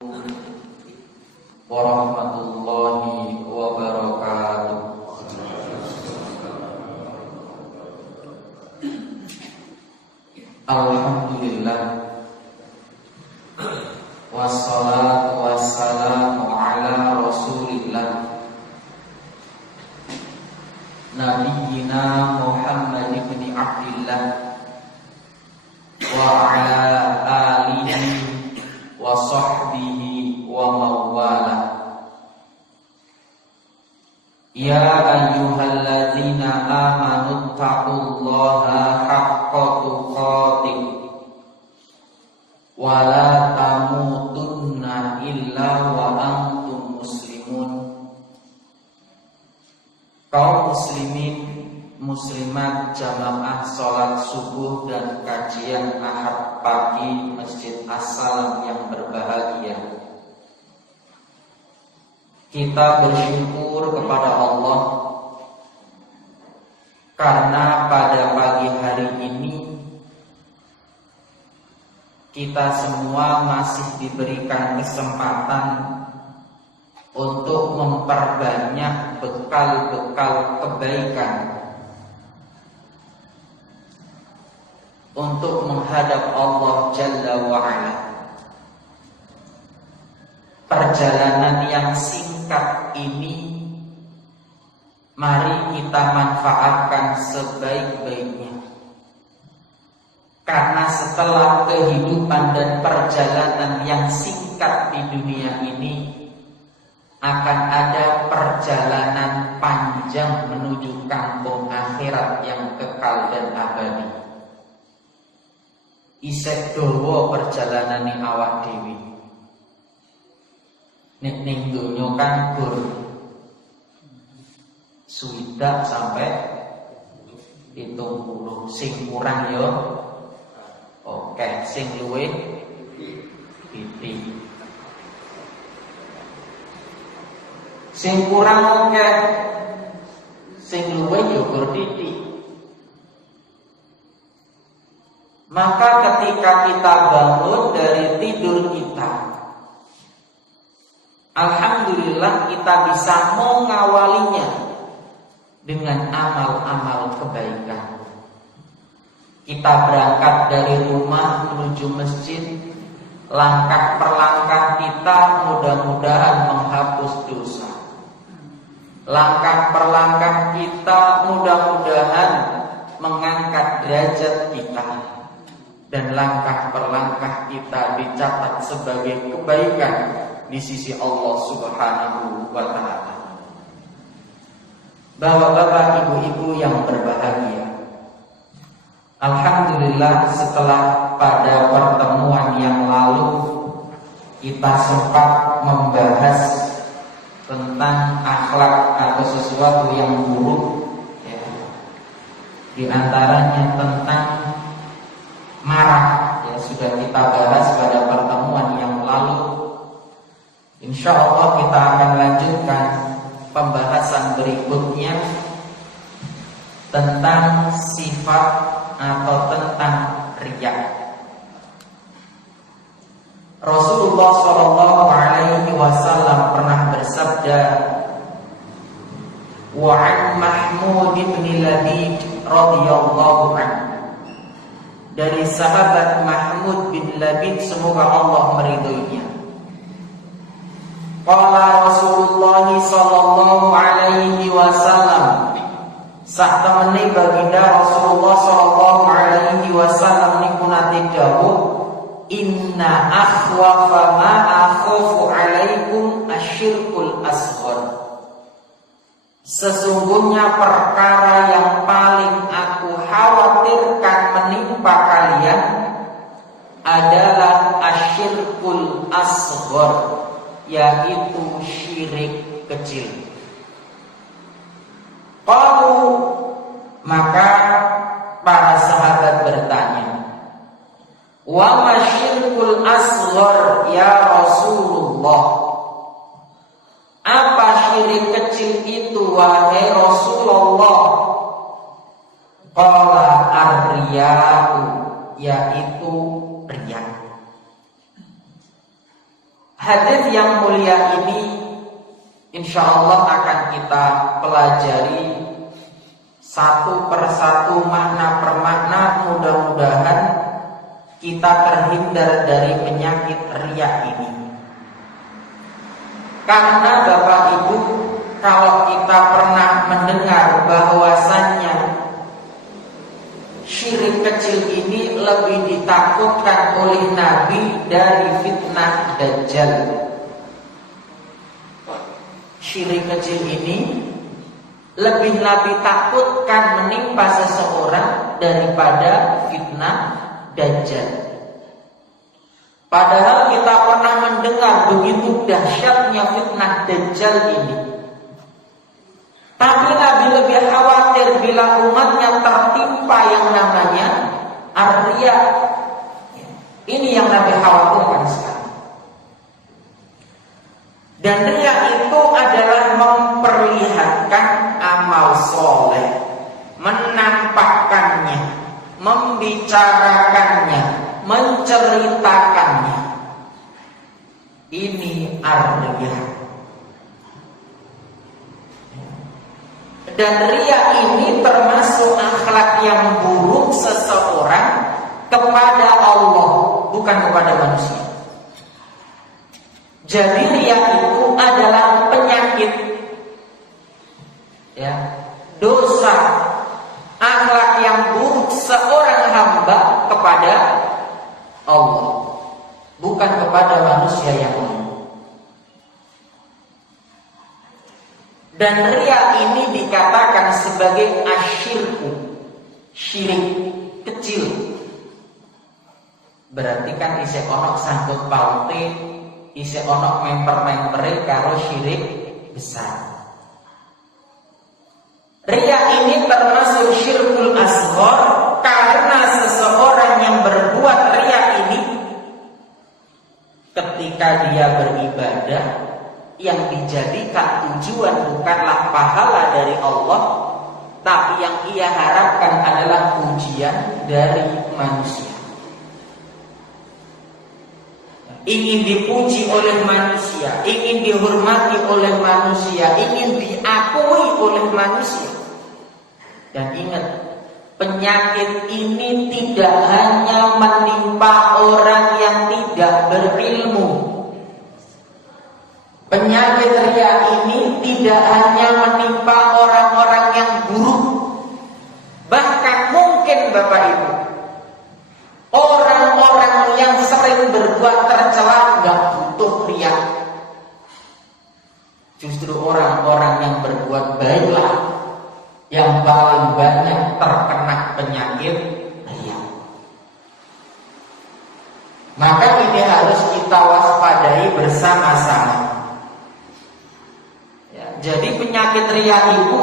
warahmatullahi wabarakatuh. Alhamdulillah, wassalatu wassalamu ala rasulillah nabiyyina Muhammad ibn Abdillah wa ala alihi wa sahbihi wa mawala. Ya ayyuhalladzina amanu taqullaha haqqa tuqatih wa la tamutunna illa wa antum muslimun. Kaum muslimin muslimat jamaah salat subuh dan kajian Ahad pagi Masjid As-Salam yang berbahagia, kita bersyukur kepada Allah karena pada pagi hari ini kita semua masih diberikan kesempatan untuk memperbanyak bekal-bekal kebaikan untuk menghadap Allah Jalla wa'ala. Perjalanan yang singkat ini mari kita manfaatkan sebaik-baiknya, karena setelah kehidupan dan perjalanan yang singkat di dunia ini akan ada perjalanan panjang menuju kampung akhirat yang kekal dan abadi. Isih dawa perjalanane awak dhewe. Nek ning donya kan gur swidak sampai 70, sing kurang yo oke, sing luwih titik. Sing kurang oke, sing luwih yo gur titik. Maka ketika kita bangun dari tidur kita, alhamdulillah kita bisa mengawalinya dengan amal-amal kebaikan. Kita berangkat dari rumah menuju masjid, langkah per langkah kita mudah-mudahan menghapus dosa. Langkah per langkah kita mudah-mudahan mengangkat derajat kita. Dan langkah per langkah kita dicatat sebagai kebaikan di sisi Allah Subhanahu wa ta'ala. Bapak-bapak, ibu-ibu yang berbahagia, alhamdulillah setelah pada pertemuan yang lalu kita sempat membahas tentang akhlak atau sesuatu yang buruk, ya. Di antaranya tentang marah, ya, sudah kita bahas pada pertemuan yang lalu. Insya Allah kita akan lanjutkan pembahasan berikutnya tentang sifat atau tentang riya. Rasulullah SAW pernah bersabda, wa an Mahmud bin Labid radhiyallahu anhu, dari sahabat Mahmud bin Labid, semoga Allah meridhoinya. Qala Rasulullah sallallahu alaihi wasallam, sak temene baginda Rasulullah sallallahu alaihi wasallam niku nate dawuh, inna akhwafa ma akhafu alaikum asyirkul asghar. Sesungguhnya perkara yang paling aku khawatirkan menimpa kalian adalah asyirkul asghar, yaitu syirik kecil. Qalu, maka para sahabat bertanya, wa masyirkul asghar ya Rasulullah? Apa syirik kecil itu wahai Rasulullah? Qala ar-riya'u, yaitu riya. Hadis yang mulia ini insya Allah akan kita pelajari satu persatu, makna per makna. Mudah-mudahan kita terhindar dari penyakit riya ini. Karena Bapak Ibu, kalau kita pernah mendengar bahwasannya syirik kecil ini lebih ditakutkan oleh Nabi dari fitnah Dajjal. Syirik kecil ini lebih Nabi takutkan menimpa seseorang daripada fitnah Dajjal. Padahal kita pernah mendengar begitu dahsyatnya fitnah Dajjal ini. Tapi Nabi lebih khawatir bila umatnya tertimpa yang namanya ar-riya. Ini yang Nabi khawatirkan sekarang. Dan riya itu adalah memperlihatkan amal soleh, menampakkannya, membicarakannya, menceritakannya. Ini ar-riya. Dan riya ini termasuk akhlak yang buruk seseorang kepada Allah, bukan kepada manusia. Jadi riya itu adalah penyakit, ya, dosa, akhlak yang buruk seorang hamba kepada Allah, bukan kepada manusia yang lain. Dan riya ini dikatakan sebagai asyirku, syirik kecil. Berarti kan isih onok sangkut paute, isih onok memper-mempere karo syirik besar. Riya ini termasuk syirkul asghar karena seseorang yang berbuat riya ini ketika dia beribadah, yang dijadikan tujuan bukanlah pahala dari Allah, tapi yang ia harapkan adalah pujian dari manusia. Ingin dipuji oleh manusia, ingin dihormati oleh manusia, ingin diakui oleh manusia. Dan ingat, penyakit ini tidak hanya menimpa orang yang tidak berilmu. Penyakit riya ini tidak hanya menimpa orang-orang yang buruk. Bahkan mungkin Bapak Ibu, orang-orang yang sering berbuat tercela nggak butuh riya. Justru orang-orang yang berbuat baiklah yang paling banyak terkena penyakit riya. Maka ini harus kita waspadai bersama-sama. Jadi penyakit riya itu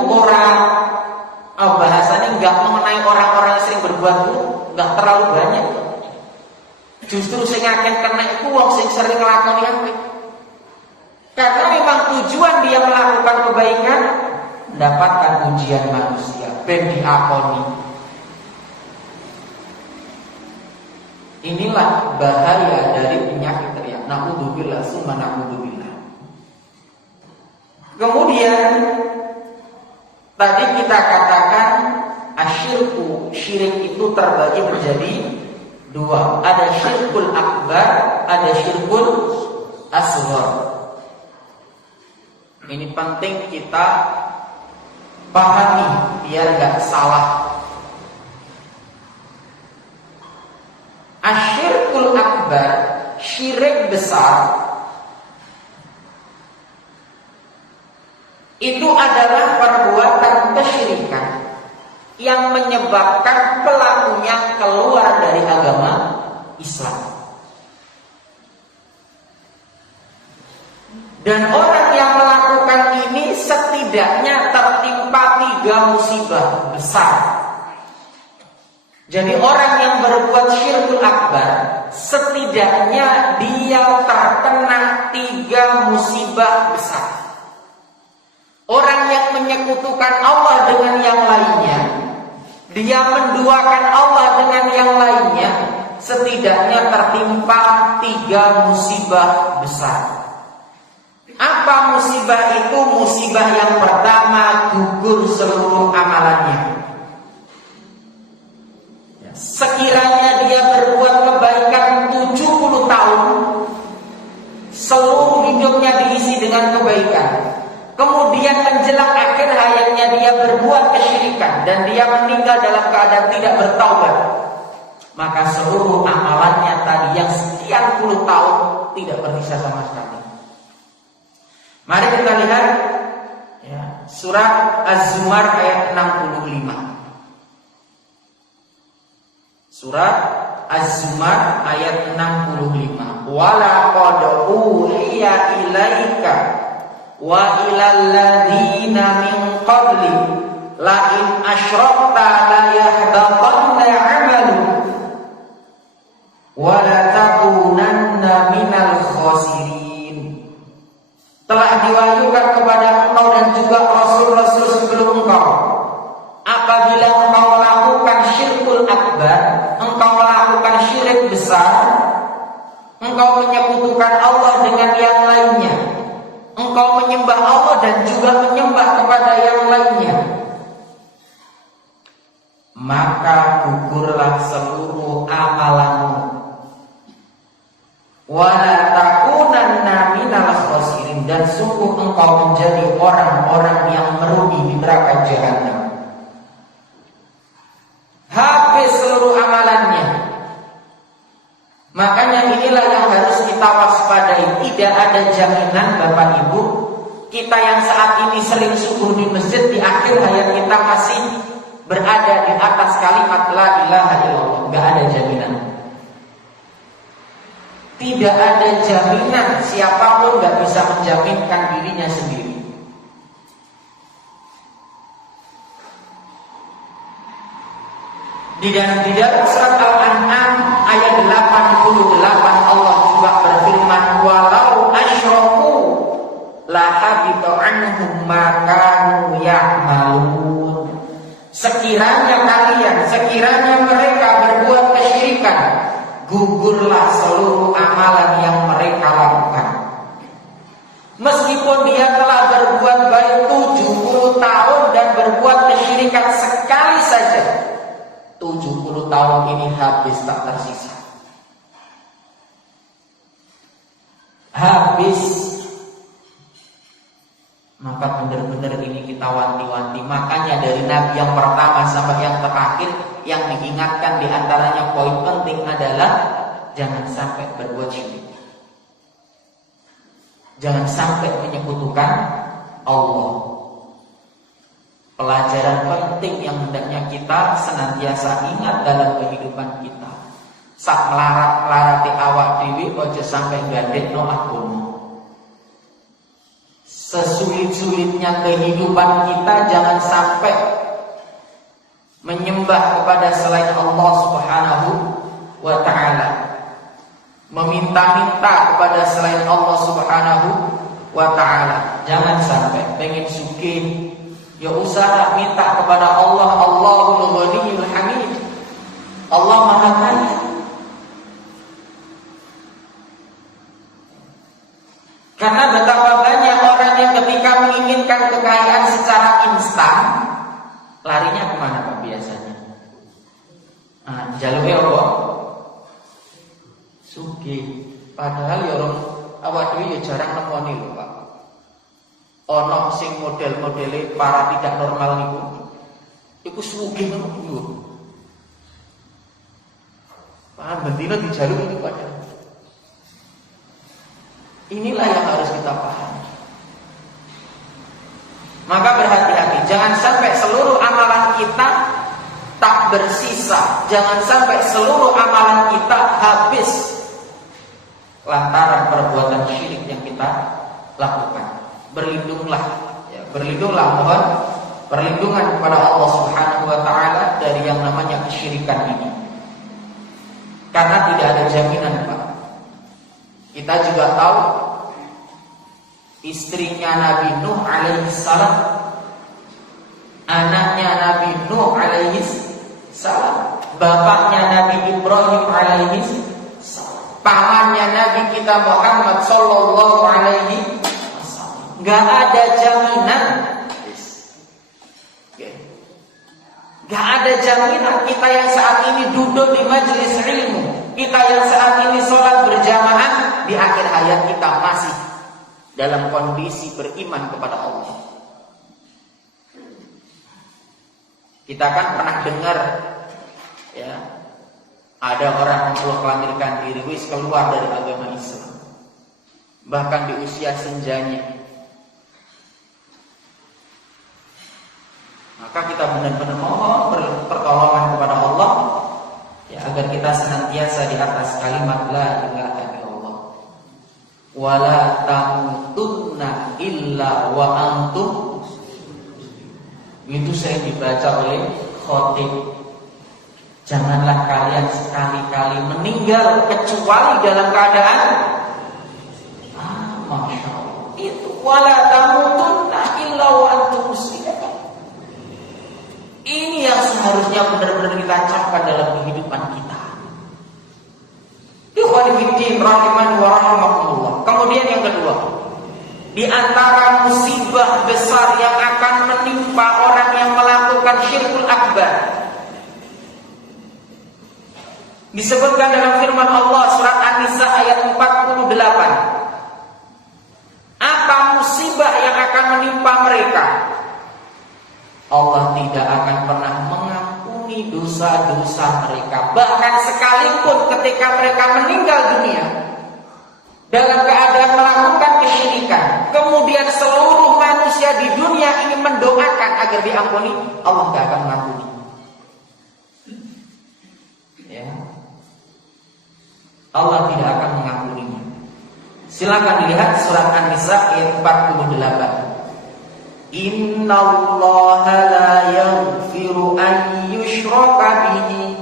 bahasanya nggak mengenai orang-orang yang sering berbuat buruk, nggak terlalu banyak. Justru sing akeh kena itu wong sing sering nglakoni apik. Karena memang tujuan dia melakukan kebaikan mendapatkan pujian manusia, ben diakoni. Inilah bahaya dari penyakit riya. Na'udzubillah summa na'udzubillah. Kemudian tadi kita katakan asyirku, syirik itu terbagi menjadi dua. Ada syirkul akbar, ada syirkul asghar. Ini penting kita pahami biar gak salah. Asyirkul akbar, syirik besar, itu adalah perbuatan kesyirikan yang menyebabkan pelakunya keluar dari agama Islam. Dan orang yang melakukan ini setidaknya tertimpa 3 musibah besar. Jadi orang yang berbuat syirkul akbar, setidaknya dia terkena 3 musibah besar. Orang yang menyekutukan Allah dengan yang lainnya, dia menduakan Allah dengan yang lainnya, setidaknya tertimpa 3 musibah besar. Apa musibah itu? Musibah yang pertama, gugur seluruh amalannya. Sekiranya dia berbuat kebaikan 70 tahun, seluruh hidupnya diisi dengan kebaikan, kemudian menjelang akhir hayatnya dia berbuat kesyirikan dan dia meninggal dalam keadaan tidak bertaubat, maka seluruh amalannya tadi yang sekian puluh tahun tidak bersisa sama sekali. Mari kita lihat ya, surat Az-Zumar ayat 65. Surat Az-Zumar ayat 65. Walaqad uhiya ilaika wa ilal ladzina min qabli la in asyrakta la yahbatanna 'amaluka wa la takunanna minal khasirin. Telah diwahyukan kepada engkau dan juga rasul-rasul sebelum engkau, apabila engkau melakukan syirkul akbar, engkau melakukan syirik besar, engkau menyekutukan Allah dengan yang lainnya, engkau menyembah Allah dan juga menyembah kepada yang lainnya, maka gugurlah seluruh amalanmu. Wala takunanna minal khasirin, dan sungguh engkau menjadi orang-orang yang merugi di neraka jahanam. Habis seluruh amalannya. Makanya inilah yang harus kita waspadai. Tidak ada jaminan Bapak Ibu, kita yang saat ini sering subuh di masjid, di akhir hayat kita masih berada di atas kalimat la ilaha illallah. Gak ada jaminan. Tidak ada jaminan, siapapun gak bisa menjaminkan dirinya sendiri. Di dalam surat Al-An'am ayat 88 Allah juga berfirman, walau asyraku la habita anhum ma kanu ya'malun. Sekiranya mereka berbuat kesyirikan, gugurlah seluruh amalan yang mereka lakukan. Meskipun dia telah berbuat baik 70 tahun dan berbuat kesyirikan sekali saja, 70 tahun ini habis tak tersisa. Habis. Maka benar-benar ini kita wanti-wanti. Makanya dari Nabi yang pertama sampai yang terakhir, yang diingatkan diantaranya poin penting adalah jangan sampai berbuat syirik, jangan sampai menyekutukan Allah. Pelajaran penting yang hendaknya kita senantiasa ingat dalam kehidupan kita. Sak melarat-larati awak dewi ojo sampai gadekno agono. Sesulit-sulitnya kehidupan kita jangan sampai menyembah kepada selain Allah Subhanahu wa ta'ala, meminta-minta kepada selain Allah Subhanahu wa ta'ala. Jangan sampai pengen sugih, ya usaha minta kepada Allah. Allahul Ghaniyyul Hamid, Allah Maha Kaya. Karena betapa banyak orang yang ketika menginginkan kekayaan secara instan, larinya kemana Pak biasanya? Jalurnya apa? Sugih. Padahal ya orang awak dhewe ya jarang nemoni lho Pak. Ono sing model-modele para tidak normal niku. Iku sugih niku. Paham bendina dijaluk itu padahal. Inilah yang harus kita pahami. Maka berhati-hati, jangan sampai seluruh amalan kita tak bersisa, jangan sampai seluruh amalan kita habis lantaran perbuatan syirik yang kita lakukan. Berlindunglah, mohon perlindungan kepada Allah Subhanahu wa ta'ala dari yang namanya kesyirikan ini. Karena tidak ada jaminan Pak. Kita juga tahu istrinya Nabi Nuh alaihi salam, anaknya Nabi Nuh alaihi salam, bapaknya Nabi Ibrahim alaihi salam, pamannya Nabi kita Muhammad sallallahu alaihi wasallam. Enggak ada jaminan. Enggak ada jaminan kita yang saat ini duduk di majelis ilmu, kita yang saat ini sholat berjamaah, di akhir hayat kita masih dalam kondisi beriman kepada Allah. Kita kan pernah dengar, ya, ada orang memproklamirkan diri wis keluar dari agama Islam, bahkan di usia senjanya. Maka kita benar-benar mohon pertolongan kepada Allah, ya, agar kita senantiasa di atas kalimat la ilaha illallah. Wala tamutunna illa wa antum. Itu sering dibaca oleh khotib. Janganlah kalian sekali-kali meninggal kecuali dalam keadaan Masya Allah. Itu wala tamutunna illa wa antum muslimun. Ini yang seharusnya benar-benar kita camkan dalam kehidupan kita. Ikhwan fillah rahimani wa rahimakumullah. Kemudian yang kedua, di antara musibah besar yang akan menimpa orang yang melakukan syirkul akbar, disebutkan dalam firman Allah surat An-Nisa ayat 48. Apa musibah yang akan menimpa mereka? Allah tidak akan pernah mengampuni dosa-dosa mereka. Bahkan sekalipun ketika mereka meninggal dunia dalam keadaan melakukan kesyirikan, kemudian seluruh manusia di dunia ini mendoakan agar diampuni, Allah tidak akan mengampuni. Ya. Allah tidak akan mengampuninya. Silakan dilihat surat An-Nisa ayat 48. Innallaha la yaghfiru an yushraka bihi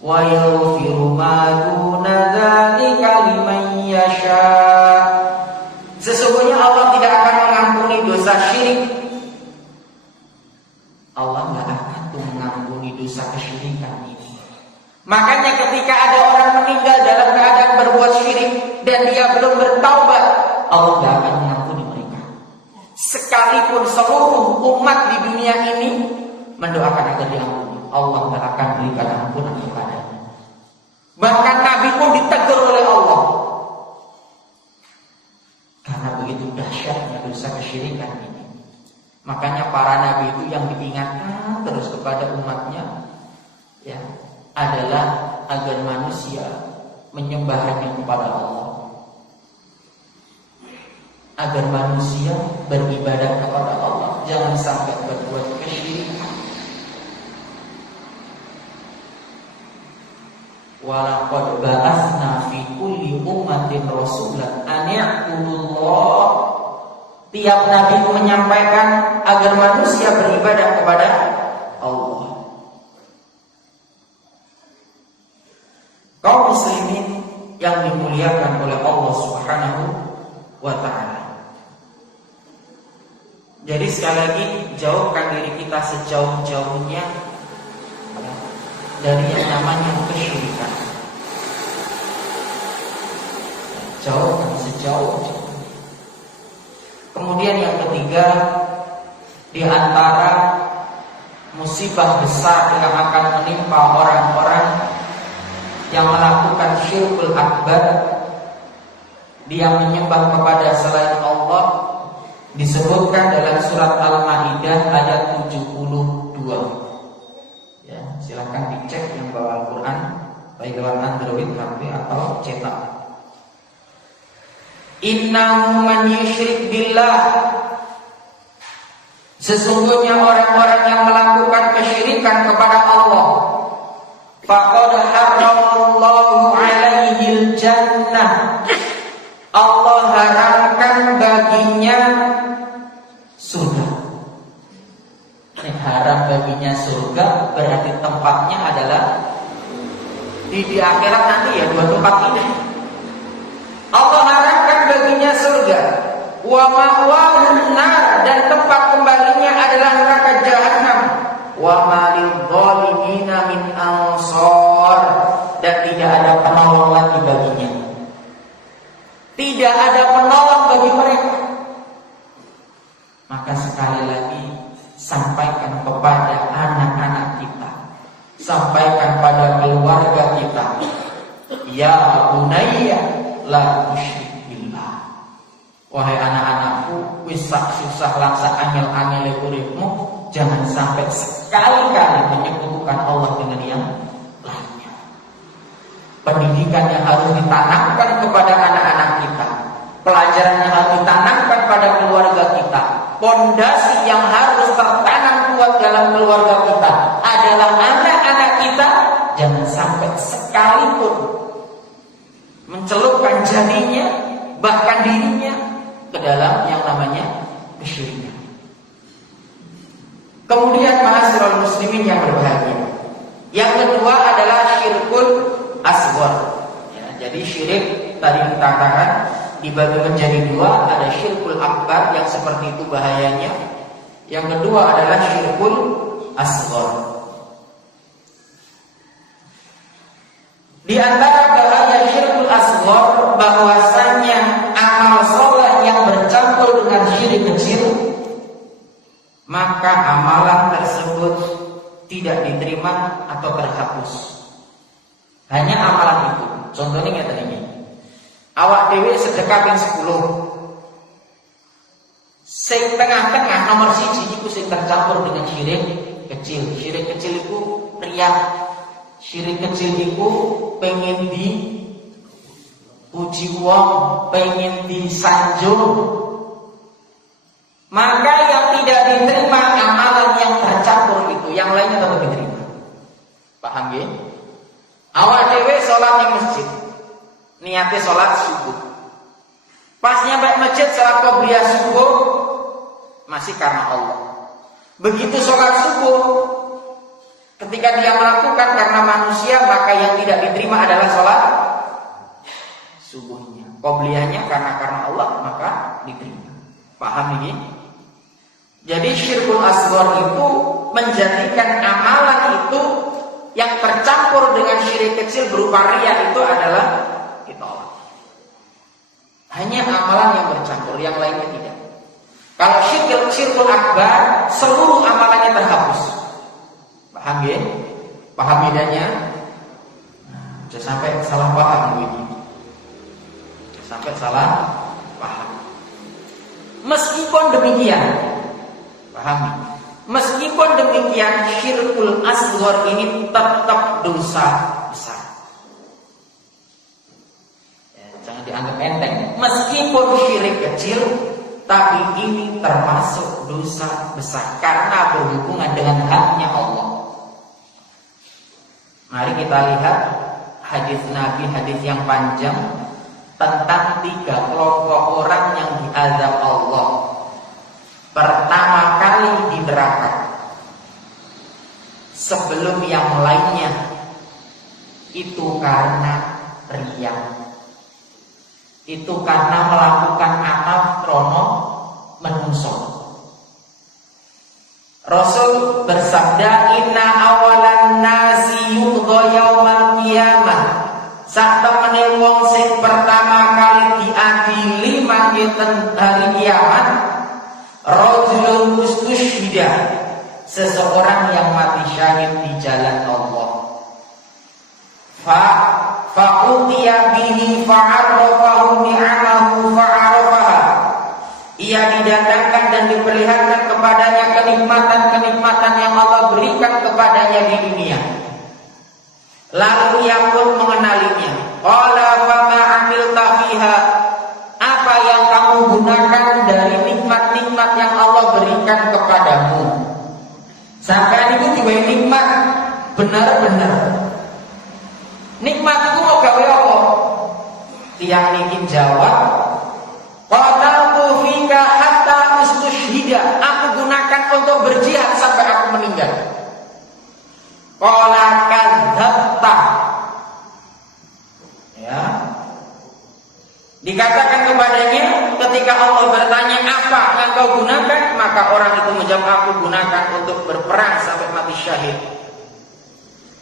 wa yaghfiru ma duna dzalika liman yasha. Sesungguhnya Allah tidak akan mengampuni dosa syirik. Allah tidak akan mengampuni dosa kesyirikan ini. Makanya ketika ada orang meninggal dalam keadaan berbuat syirik dan dia belum bertaubat, Allah tidak akan mengampuni mereka. Sekalipun seluruh umat di dunia ini mendoakan agar diampuni, Allah tidak akan berikan ampunan kepadanya. Bahkan Nabi pun ditegur oleh Allah karena begitu dahsyatnya dosa kesyirikan ini. Makanya para nabi itu yang diingatkan terus kepada umatnya, ya, adalah agar manusia menyembah hanya kepada Allah, agar manusia beribadah kepada Allah, jangan sampai berbuat kesyirikan. Walaqad ba'atsna fi kulli ummatin rasulan an ya'budullah. Tiap nabi menyampaikan agar manusia beribadah kepada Allah. Kaum muslimin yang dimuliakan oleh Allah Subhanahu wa ta'ala. Jadi sekali lagi, jauhkan diri kita sejauh-jauhnya dari yang namanya kesyirikan. Jauhkan sejauh-jauhnya. Kemudian yang ketiga, di antara musibah besar yang akan menimpa orang-orang yang melakukan syirkul akbar, dia menyembah kepada selain Allah, disebutkan dalam surat Al-Maidah ayat 72. Ya, silakan dicek yang bawa Al-Quran, baik lewat Android, HP atau cetak. Innahu man yusyrik billah. Sesungguhnya orang-orang yang melakukan kesyirikan kepada Allah, faqad harramallahu alaihil jannah. Allah haramkan baginya surga. Haram baginya surga berarti tempatnya adalah di akhirat nanti, ya, dua tempat ini. Allah haramkan baginya surga, wa ma'wahun nar, dan tempat kembalinya adalah neraka jahanam. wa malil zalimina min ansor, dan tidak ada penolong lagi baginya. Tidak ada penolong bagi mereka. Maka sekali lagi sampaikan kepada anak-anak kita, sampaikan pada keluarga kita, ya bunayya la tusyrik billah. Wahai anak-anakku, wis susah laksa angel-angel uripmu, jangan sampai sekali-kali menyekutukan Allah dengan yang lainnya. Pendidikan yang harus ditanamkan kepada anak-anak kita, pelajaran yang harus ditanamkan pada keluarga kita, pondasi yang harus tertanam kuat dalam keluarga kita adalah anak-anak kita. Jangan sampai sekalipun mencelupkan jadinya, bahkan dirinya ke dalam yang namanya kesyirikan. Kemudian ma'asyiral muslimin yang berbahagia, yang kedua adalah syirkul asghar. Ya, jadi syirik tadi kita katakan dibagi menjadi dua, ada syirkul akbar yang seperti itu bahayanya. Yang kedua adalah syirkul asghar. Di antara bahaya syirkul asghar bahwasanya amal soleh yang bercampur dengan syirik kecil, maka amalan tersebut tidak diterima atau terhapus. Hanya amalan itu. Contohnya kayak tadi. Awak dewe sedekah ping 10. Sing tengah-tengah nomor 1 iku sing tercampur dengan syirik kecil. Syirik kecil iku riya. Syirik kecil iku pengen di puji wong, pengen disanjung. Maka yang tidak diterima amalan yang tercampur itu, yang lainnya tetap diterima. Paham ya? Awak dewe sholat di masjid, niatnya sholat subuh. Pas nyampe masjid salat qobliyah subuh, masih karena Allah. Begitu sholat subuh, ketika dia melakukan karena manusia, maka yang tidak diterima adalah sholat subuhnya. Qobliyahnya karena Allah, maka diterima. Paham ini? Jadi syirkul asghar itu menjadikan amalan itu yang tercampur dengan syirik kecil berupa riya itu adalah ditolak. Hanya amalan yang bercampur, yang lainnya tidak. Kalau syirkul akbar, seluruh amalannya terhapus. Paham ya? Paham bedanya? Jangan sampai salah paham ini. Jangan sampai salah paham. Meskipun demikian, pahami. Meskipun demikian, syirkul asghar ini tetap dosa besar. Ya, jangan dianggap enteng. Meskipun syirik kecil, tapi ini termasuk dosa besar karena berhubungan dengan haknya Allah. Mari kita lihat hadis Nabi, hadis yang panjang tentang 3 kelompok orang yang diazab Allah. Pertama kali di neraka, sebelum yang lainnya, itu karena riya, itu karena melakukan amal krono menungso. Rasul bersabda, inna awalan nasi yudha yaumal qiyamah, sak temene wong sing pertama kali diadili mangketen hari kiamat, rajulun ustusyhida, seseorang yang mati syahid di jalan Allah. Fa'utiya bihi fa'arrafahu ni'amahu fa'arafaha. Ia didatangkan dan diperlihatkan kepadanya kenikmatan-kenikmatan yang Allah berikan kepadanya di dunia. Lalu ia pun mengenalinya. Qala fama 'amilta fiha. Apa yang kamu gunakan dari nikmat-nikmat yang Allah berikan kepadamu? Sampai itu juga nikmat benar-benar. Nikmat itu mau gawe apa? Tiang niki jawab, qataltu fika hatta ustusyhida. Aku gunakan untuk berjihad sampai aku meninggal. Qala kadzabta. Ya. Dikatakan kepadanya ketika Allah bertanya apa yang kau gunakan, maka orang itu menjawab, aku gunakan untuk berperang sampai mati syahid.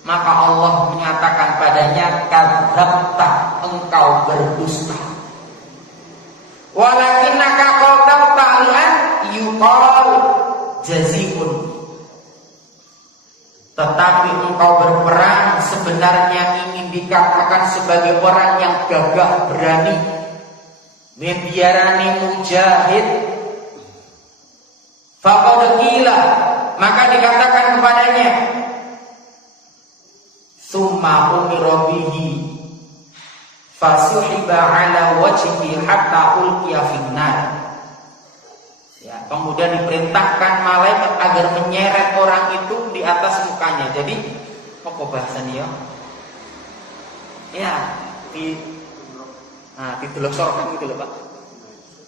Maka Allah menyatakan padanya, kadzabta, engkau berdusta. Walakinnaka qatalta li'an yuqal jaziun. Tetapi engkau berperang sebenarnya ingin dikatakan sebagai orang yang gagah berani, biarani mujahid. Faqad qila, maka dikatakan kepadanya, summa umira bihi fasuhiba ala wajhihi hatta ulqiya finnar. Ya, kemudian diperintahkan malaikat agar menyeret orang itu di atas mukanya. Jadi apa bahasanya? Ya, dideloksorkan gitu loh Pak.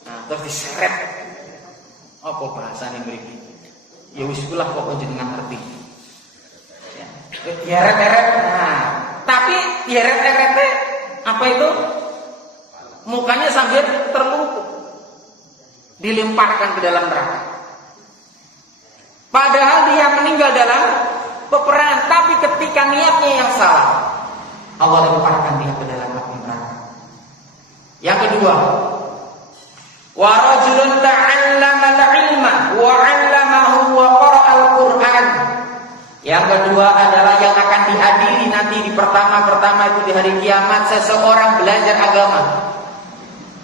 Nah, terus diseret. Apa bahasanya mriki? Ya wis kula kok jenengan ngerti. Ya, dieret-eret. Nah, tapi dieret-eretnya apa itu? Mukanya sambil terlungkup, dilemparkan ke dalam neraka. Padahal dia meninggal dalam peperangan, tapi ketika niatnya yang salah, Allah lemparkan dia ke dalam api neraka. Yang kedua, wa rajulun ta'allama al-ilma wa 'allamahu wa qara'a al-Qur'an. Yang kedua adalah yang akan diadili nanti di pertama itu di hari kiamat, seseorang belajar agama,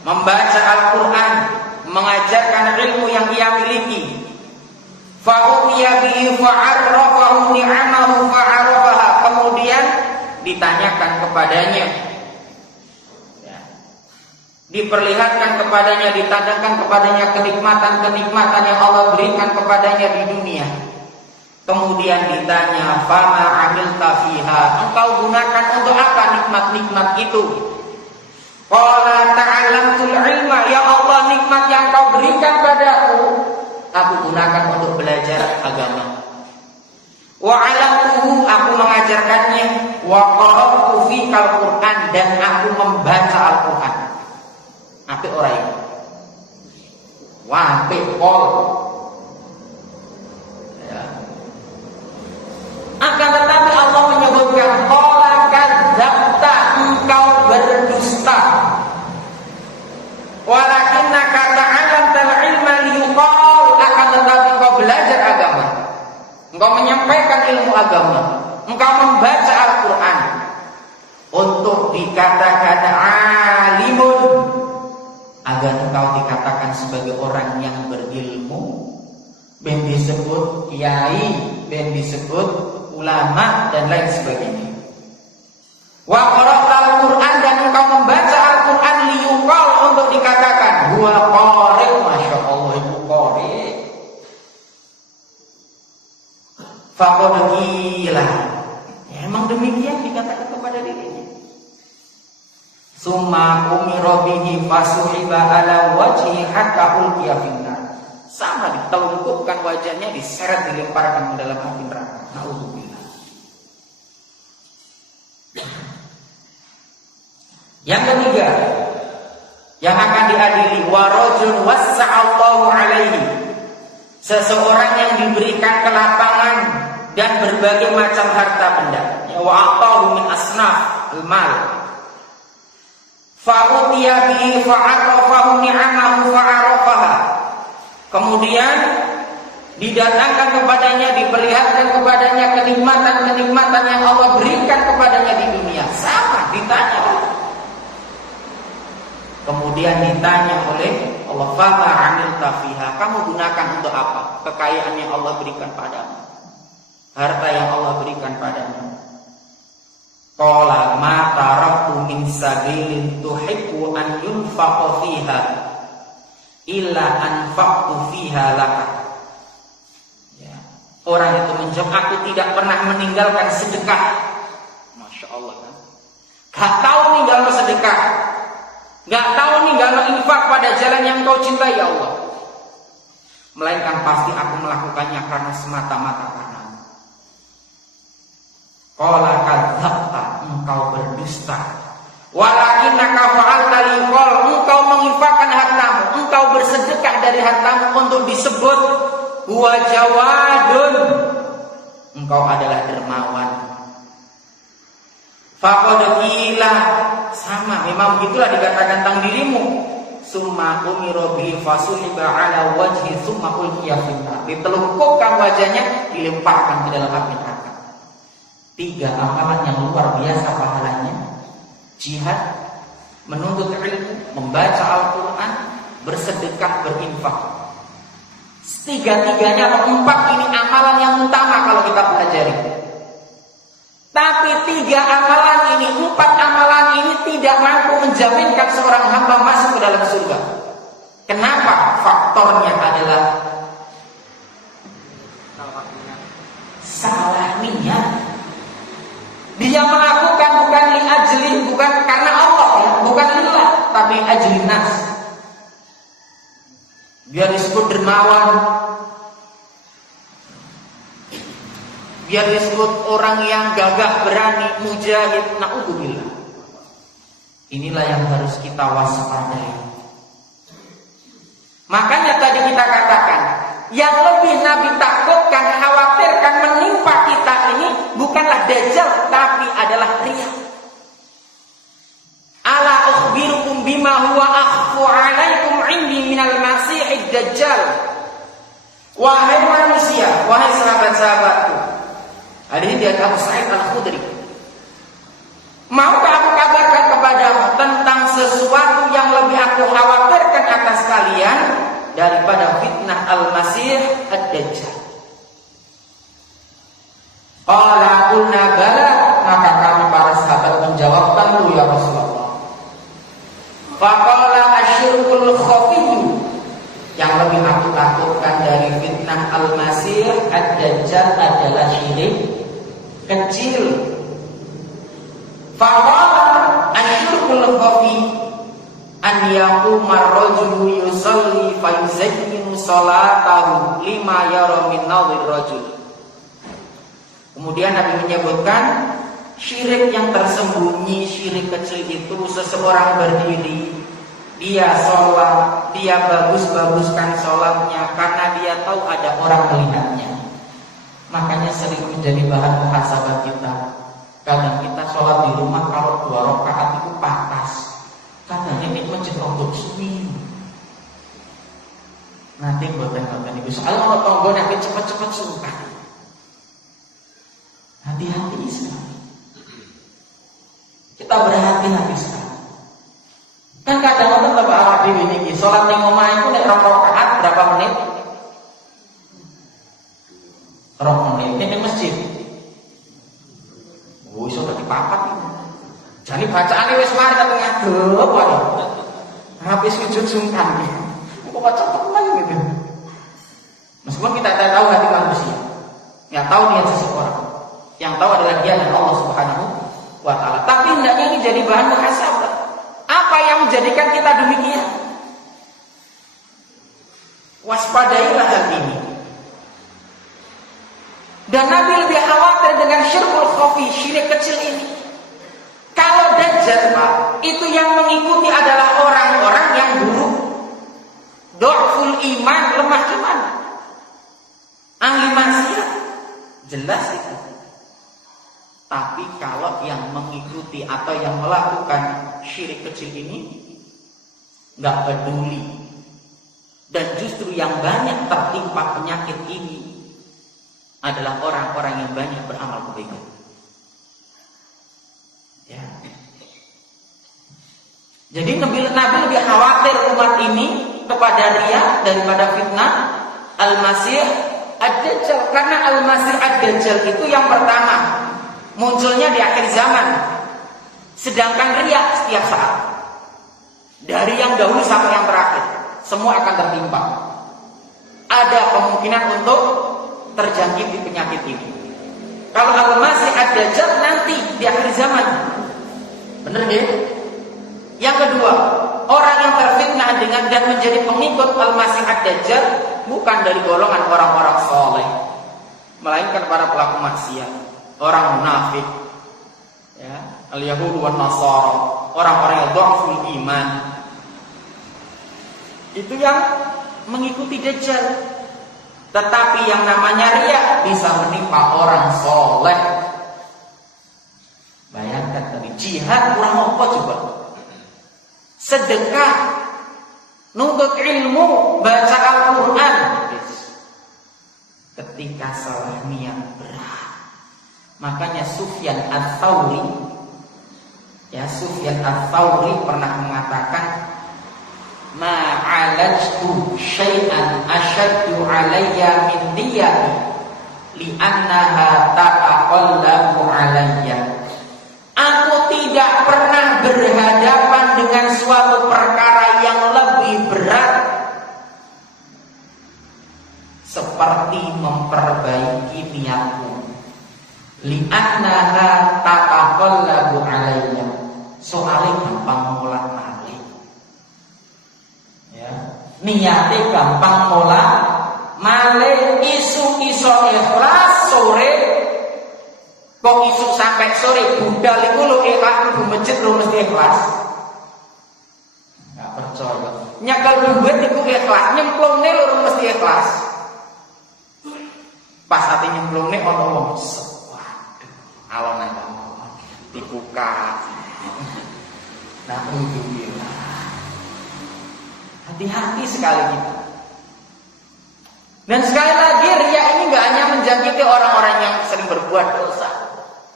membaca Al-Quran, mengajarkan ilmu yang ia miliki. Fa'utiya bihi fa'arrafahu ni'amahu fa'arafaha. Kemudian ditanyakan kepadanya, ya, diperlihatkan kepadanya, ditandangkan kepadanya kenikmatan-kenikmatan yang Allah berikan kepadanya di dunia. Kemudian ditanya, fama amilta fiha, engkau gunakan untuk apa nikmat-nikmat itu? Qala ta'allamtul ilma, ya Allah, nikmat yang kau berikan padaku, aku gunakan untuk belajar agama. Wa 'allamtuhu, aku mengajarkannya. Wa qara'tu fikal Qur'an, dan aku membaca Al-Qur'an. Apa orang ini? Wah, pol. Akan tetapi Allah menyebutkan, qala kadzabta, engkau berdusta. Walakinnaka ta'allamtal ilma liyuqal, akan tetapi engkau belajar agama, engkau menyampaikan ilmu agama, engkau membaca Al-Quran untuk dikatakan alimun, agar engkau dikatakan sebagai orang yang berilmu, ben disebut kiai, ben disebut ulama, dan lain sebagainya. Wa qara'al Qur'an, dan engkau membaca Al-Qur'an liyuqal, untuk dikatakan huwa qari, masya Allah itu qari. Faqad qila, ya, emang demikian dikatakan kepada dirinya. Summa umira bihi fasuhiba ala wajhi hatta ulqiya finnar. Sama, ditelungkupkan wajahnya, diseret, dilemparkan ke dalam api neraka. Nauzubillah. Yang ketiga, yang akan diadili, wa rajul wassa'allahu alaihi, seseorang yang diberikan kelapangan dan berbagai macam harta benda, wa atahu min asnaf al-mal, fa'utiya bihi fa'arafahu ni'amahu fa'arafaha. Kemudian didatangkan kepadanya, diperlihatkan kepadanya kenikmatan-kenikmatan yang Allah berikan kepadanya di dunia. Sama, ditanya. Kemudian ditanya oleh Allah, fama amilta fiha, kamu gunakan untuk apa kekayaan yang Allah berikan padamu, harta yang Allah berikan padamu? Qala ma taraktu min sabilin tuhibbu an yunfaqa fiha illa anfaqtu fiha laka. Ya. Orang itu menjawab, aku tidak pernah meninggalkan sedekah. Masya Allah kan? Gak tahu ninggalkan sedekah, gak tahu ninggalkan infak pada jalan yang kau cintai ya Allah, melainkan pasti aku melakukannya karena semata-mata karena. Qala kadzabta, engkau berdusta. Walakinnaka fa'alta liqal, engkau menginfakkan hartamu, engkau dari hartamu untuk disebut huwa jawadun, engkau adalah dermawan. Faqad qila, sama memang begitulah dikatakan tentang dirimu. Summa umira bihi fasuhiba ala wajhi summa ulqiya finnar, ditelungkupkan wajahnya, dilemparkan ke dalam api neraka. 3 amalan yang luar biasa pahalanya: jihad, menuntut ilmu, membaca Al-Quran, bersedekah, berinfak. 3-tiganya atau 4 ini amalan yang utama kalau kita pelajari. Tapi 3 amalan ini, 4 amalan ini tidak mampu menjaminkan seorang hamba masuk ke dalam surga. Kenapa? Faktornya adalah salah niat. Dia melakukan bukan li ajli, bukan karena Allah ya, bukan lillah, tapi ajli nas. Biar disebut dermawan, biar disebut orang yang gagah berani, mujahid, na'udzubillah. Inilah yang harus kita waspadai. Makanya tadi kita katakan, yang lebih Nabi takutkan, khawatirkan menimpa kita ini bukanlah dajjal, tapi adalah riya. Ala ukhbirukum bima huwa akhfu alaikum indi minal masihid dajjal. Wahai manusia, wahai sahabat-sahabatku, hadis dari Abu Sa'id Al-Khudri, maukah aku kabarkan kepadamu tentang sesuatu yang lebih aku khawatirkan atas kalian daripada fitnah Al-Masih Ad-Dajjal? Qala qulna bala, maka kami para sahabat menjawab, tentu ya Rasulullah. Faqala asyirkul khafiyyu, yang lebih aku takutkan dari fitnah Al-Masih Ad-Dajjal adalah syirik kecil. Faqala asyirkul khafiyyu an yaquma ar-rajulu yusalli fa yuzayyinu salatahu lima yara min nadhir rajul. Kemudian Nabi menyebutkan syirik yang tersembunyi, syirik kecil itu seseorang berdiri, dia sholat, dia bagus-baguskan sholatnya karena dia tahu ada orang melihatnya. Makanya sering menjadi bahan muhasabah kita. Kadang kita sholat di rumah kalau 2 rakaat itu patas, kadang ini masjid untuk suwi. Nanti buatan-buatan ibu soalnya mau tonggo nanti cepat-cepat sungkan. Hati-hati sekali. Kita berhati-hati sekali. Kan kadang-kadang tetap awak dhewe niki salat ning omah iku nek 2 rakaat berapa menit? 2 menit ning masjid. Oh iso dadi 4 iki. Jane bacaane wis mari tapi ngadep wae. Habis sujud sungkan iki. Kok cepet tenan gitu. Meskipun kita tidak tahu hati manusia, yang tahu niat seseorang, yang tahu adalah dia dan Allah Subhanahu wa ta'ala. Tapi hendaknya ini jadi bahan muhasabah. Apa yang menjadikan kita demikian? Waspadailah hal ini. Dan Nabi lebih khawatir dengan syirkul khafi, syirik kecil ini. Kalau dajjal, Pak, itu yang mengikuti adalah orang-orang yang buruk, dhaful iman, lemah iman, ahli maksiat, jelas itu. Tapi kalau yang mengikuti atau yang melakukan syirik kecil ini nggak peduli, dan justru yang banyak tertimpa penyakit ini adalah orang-orang yang banyak beramal kebaikan. Ya. Jadi Nabi lebih khawatir umat ini kepada riya daripada fitnah Al-Masih Ad-Dajjal, karena Al-Masih Ad-Dajjal itu yang pertama munculnya di akhir zaman, sedangkan riya setiap saat. Dari yang dahulu sampai yang terakhir, semua akan tertimpa. Ada kemungkinan untuk terjangkit di penyakit ini. Kalau Al-Masih Ad-Dajjal nanti di akhir zaman, bener deh. Yang kedua, orang yang terfitnah dengan dan menjadi pengikut Al-Masih Ad-Dajjal bukan dari golongan orang-orang soleh, melainkan para pelaku maksiat, orang munafik, ya, al-Yahud wan Nasara, orang-orang yang dhaful iman. Itu yang mengikuti Dajjal. Tetapi yang namanya riya bisa menimpa orang soleh. Bayangkan tadi jihad kurang apa coba? Sedekah, nuntut ilmu, baca Al-Quran. Ketika salah niat berat. Makanya Sufyan Ats-Tsauri pernah mengatakan, ma'alajtu syai'an asyaddu alayya min diyati li'annaha ta'aqallabu alayya. Aku tidak pernah berhadapan dengan suatu perkara yang lebih berat seperti memperbaiki niatku. Li'annaha ta'aqallabu alayya. Soalnya gampang ngulang-alik. Niatnya gampang mola male isu ikhlas sore kok isu sampai sore budal iku lho ikhlas di masjid lho mesti ikhlas. Enggak percaya. Nyekel duit iku ikhlas, nyemplungne lho mesti ikhlas. Pas ati nyemplungne ana wong waduh alon-alon dibuka. Nah, hati-hati sekali kita. Dan sekali lagi riya ini gak hanya menjangkiti orang-orang yang sering berbuat dosa,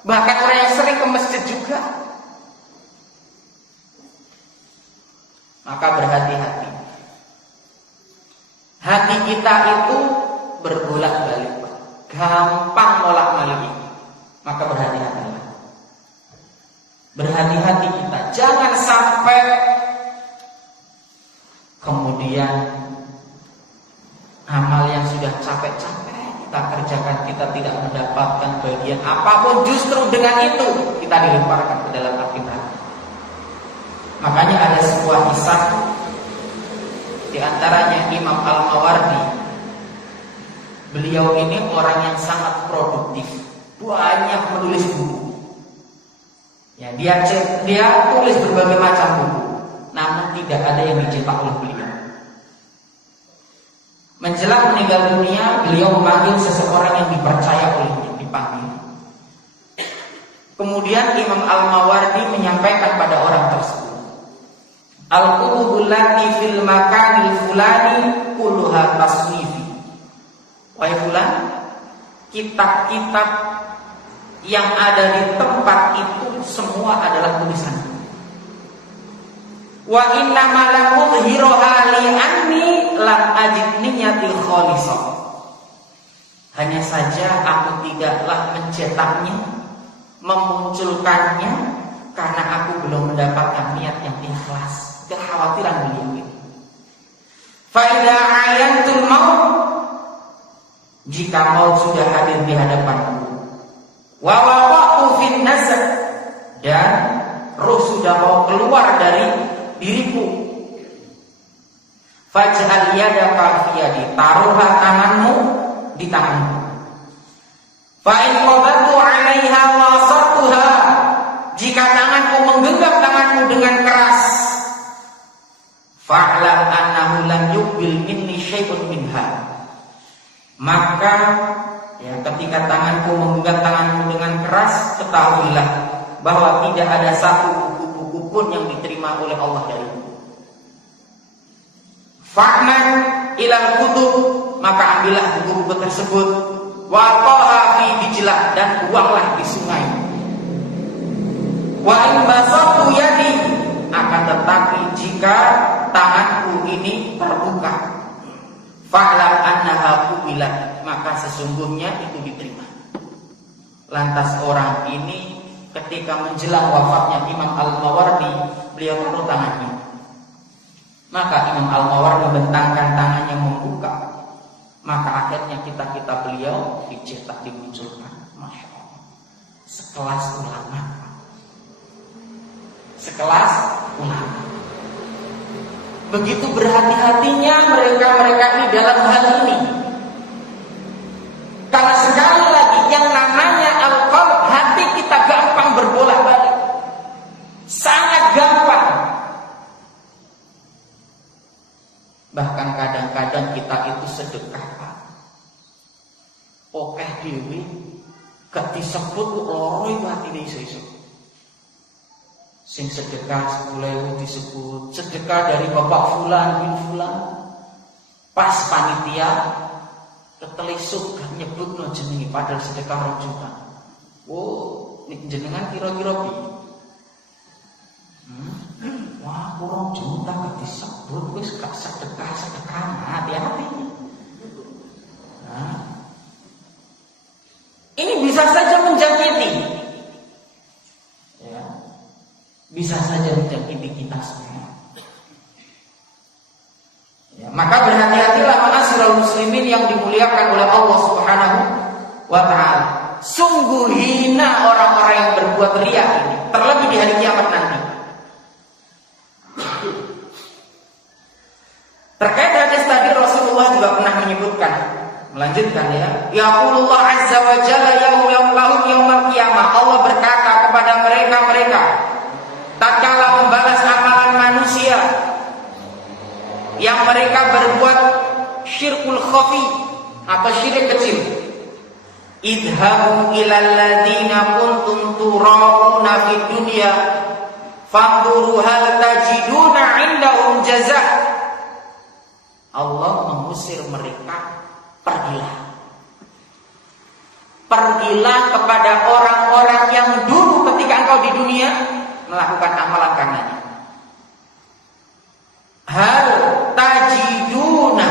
bahkan orang yang sering ke masjid juga. Maka berhati-hati. Hati kita itu berbolak-balik, gampang molak-balik. Maka berhati-hatilah. Berhati-hati kita, jangan sampai kemudian amal yang sudah capek-capek kita kerjakan, kita tidak mendapatkan bagian apapun, justru dengan itu kita dilemparkan ke dalam api neraka. Makanya ada sebuah kisah di antaranya Imam Al-Mawardi. Beliau ini orang yang sangat produktif, banyak menulis buku. Ya, dia tulis berbagai macam buku, namun tidak ada yang dicetak oleh beliau. Menjelang meninggal dunia, beliau memanggil seseorang yang dipercaya olehnya, dipanggil. Kemudian Imam Al-Mawardi menyampaikan pada orang tersebut, al-kutubul lati fil makanil fulani kulluha tasnifi. Wahai fulan, kitab-kitab yang ada di tempat itu semua adalah tulisan. Wa inna ma lam udhiruha li anni lam ajid niyatil khalisah. Hanya saja aku tidaklah mencetaknya, memunculkannya karena aku belum mendapatkan niat yang ikhlas. Kekhawatiran beliau ini. Fa idza ayantul maut, jika maut sudah hadir di hadapanku, wa waqa'tu fin nasab, dan roh sudah mau keluar dari diriku, faj'al yadaka fi yadi, taruhlah tanganmu di tanganku. Fa in qabattu 'alaiha wa sartuha, jika tanganku menggenggam tanganmu dengan keras, fa'lam annahu lam yuqbil minni syai'un minha, maka ya, ketika tanganku menggenggam tanganmu dengan keras, ketahuilah bahwa tidak ada satu buku-buku pun yang diterima oleh Allah darimu. Fa'man ilal kutub, maka ambillah buku-buku tersebut, waqaha fi bijlah, dan buanglah di sungai. Wa in basatu yadi, akan tetapi jika tanganku ini terbuka, fa'lam annaha qubilat, maka sesungguhnya itu diterima. Lantas orang ini ketika menjelang wafatnya Imam Al-Mawardi, beliau taruh tangannya. Maka Imam Al-Mawardi membentangkan tangannya membuka. Maka akhirnya kita beliau dicetak, dimunculkan. Masya Allah. Sekelas ulama. Sekelas ulama. Begitu berhati-hatinya mereka ini dalam hal ini. Karena sekali lagi yang namanya al-qalb, hati kita gampang berbolak-balik, sangat gampang. Bahkan kadang-kadang kita itu sedekah, Pak. Okeh dhewe gak disebut loro iku atine iso-iso. Sing sedekah 10.000 disebut sedekah dari Bapak Fulan bin Fulan. Pas panitia ketelisuk gak nyebutno jenenge padahal sedekah 2 juta. Oh, nek jenengan kira-kira piye? Wah, 2 juta gak disebut, wis gak sedekah, hati-hati. Nah, ini bisa saja menjangkiti, ya, bisa saja menjangkiti kita semua. Ya, maka berhati-hatilah ma'asyiral muslimin yang dimuliakan oleh Allah Subhanahu wa Ta'ala. Sungguh hina orang-orang yang berbuat riya ini, terlebih di hari kiamat nanti. Terkait hadis tadi Rasulullah juga pernah menyebutkan, melanjutkan ya, yaqulullah azza wa jalla yaumul qiyamah. Allah berkata kepada mereka tatkala membalas amalan manusia yang mereka berbuat syirkul khafi atau syirik kecil. Idhabu ilal ladina kuntum turauna fid dunya fanzuru hal tajiduna indahum jazaa. Allah mengusir mereka, pergilah kepada orang-orang yang dulu ketika engkau di dunia melakukan amalan karenanya. Hal tajiduna,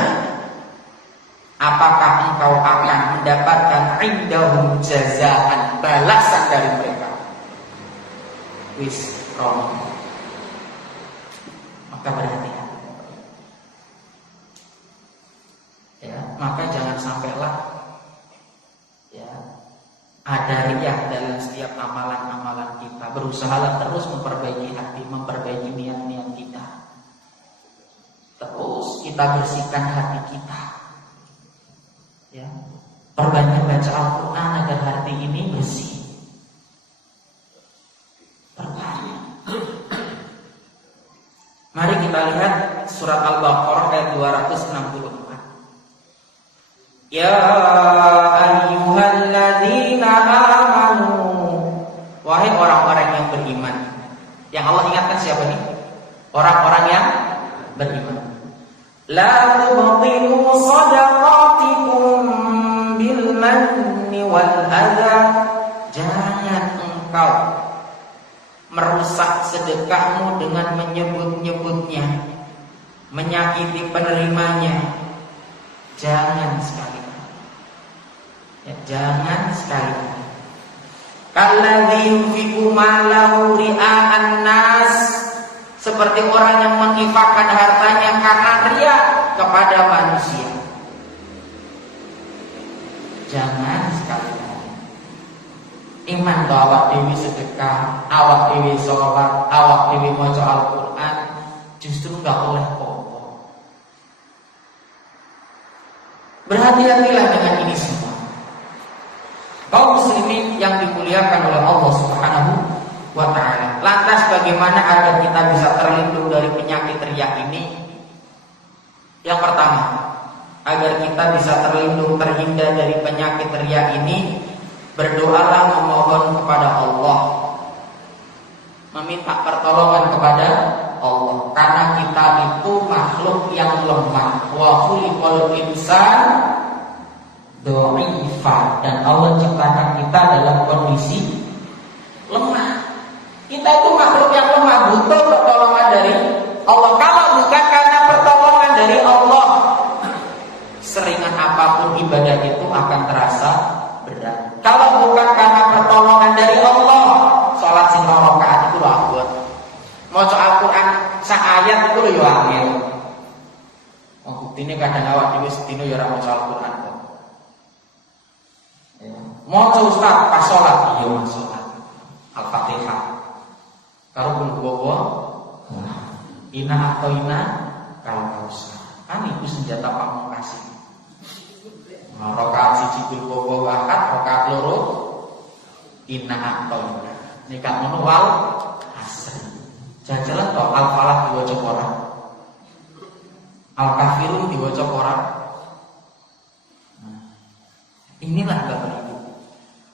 apakah engkau akan mendapatkan indahum jazaan, balasan dari mereka? Wis rono. Maka berhati-hati. Ya, maka jangan sampailah ya ada riya dalam setiap amalan-amalan kita. Berusahalah terus memperbaiki hati, memperbaiki niat-niat kita. Terus kita bersihkan hati kita. Ya, perbanyak baca Al-Quran agar hati ini bersih. Perbanyak. Mari kita lihat surat Al-Baqarah ayat 264. Ya ayyuhalladzina amanu, wahai orang-orang yang beriman. Yang Allah ingatkan siapa nih? Orang-orang yang beriman. La tubtilu shadaqatikum bil manni wal adha. Jangan engkau merusak sedekahmu dengan menyebut-nyebutnya, menyakiti penerimanya. Jangan sekali. Ya, jangan sekali. Kalladzi yunfiqu malahu ria'an nas, seperti orang yang menginfakkan hartanya karena riya kepada manusia. Jangan sekali. Iman to awak dhewe sedekah, awak dhewe sholat, awak dhewe maca Al-Qur'an, justru enggak oleh apa-apa. Berhati-hatilah dengan ini semua. Kaum muslimin yang dimuliakan oleh Allah Subhanahu wa Ta'ala. Lantas bagaimana agar kita bisa terlindung dari penyakit riya ini? Yang pertama, agar kita bisa terhindar dari penyakit riya ini, berdoalah memohon kepada Allah, meminta pertolongan kepada Allah, karena kita itu makhluk yang lemah. Wa khuliqal insan dha'ifa, dan Allah ciptakan kita dalam kondisi lemah. Kita itu makhluk yang lemah, butuh pertolongan dari Allah. Kalau bukan karena pertolongan dari Allah, seringan apapun ibadah itu akan terasa berat. Kalau bukan karena pertolongan dari Allah, sholat sing rakaat itu lho abot. Maca Al-Qur'an sak ayat itu lho yo angel. Wong buktine kadang awak dhewe sedina yo ora maca Al-Qur'an kok. Ya. Maca Ustaz pas sholat iya mas sholat Al-Fatihah. Karo kulhuwa ina atau ina kalau kausa. Kan itu senjata pamungkas. Rakaat siji kulhuwa ahad, rakaat loro ina atau ina. Nikah ngono wal asri. Jajalan toh Al-Falah diwaca ora. Al-Kafirun diwaca orang. Inilah Bapak Ibu.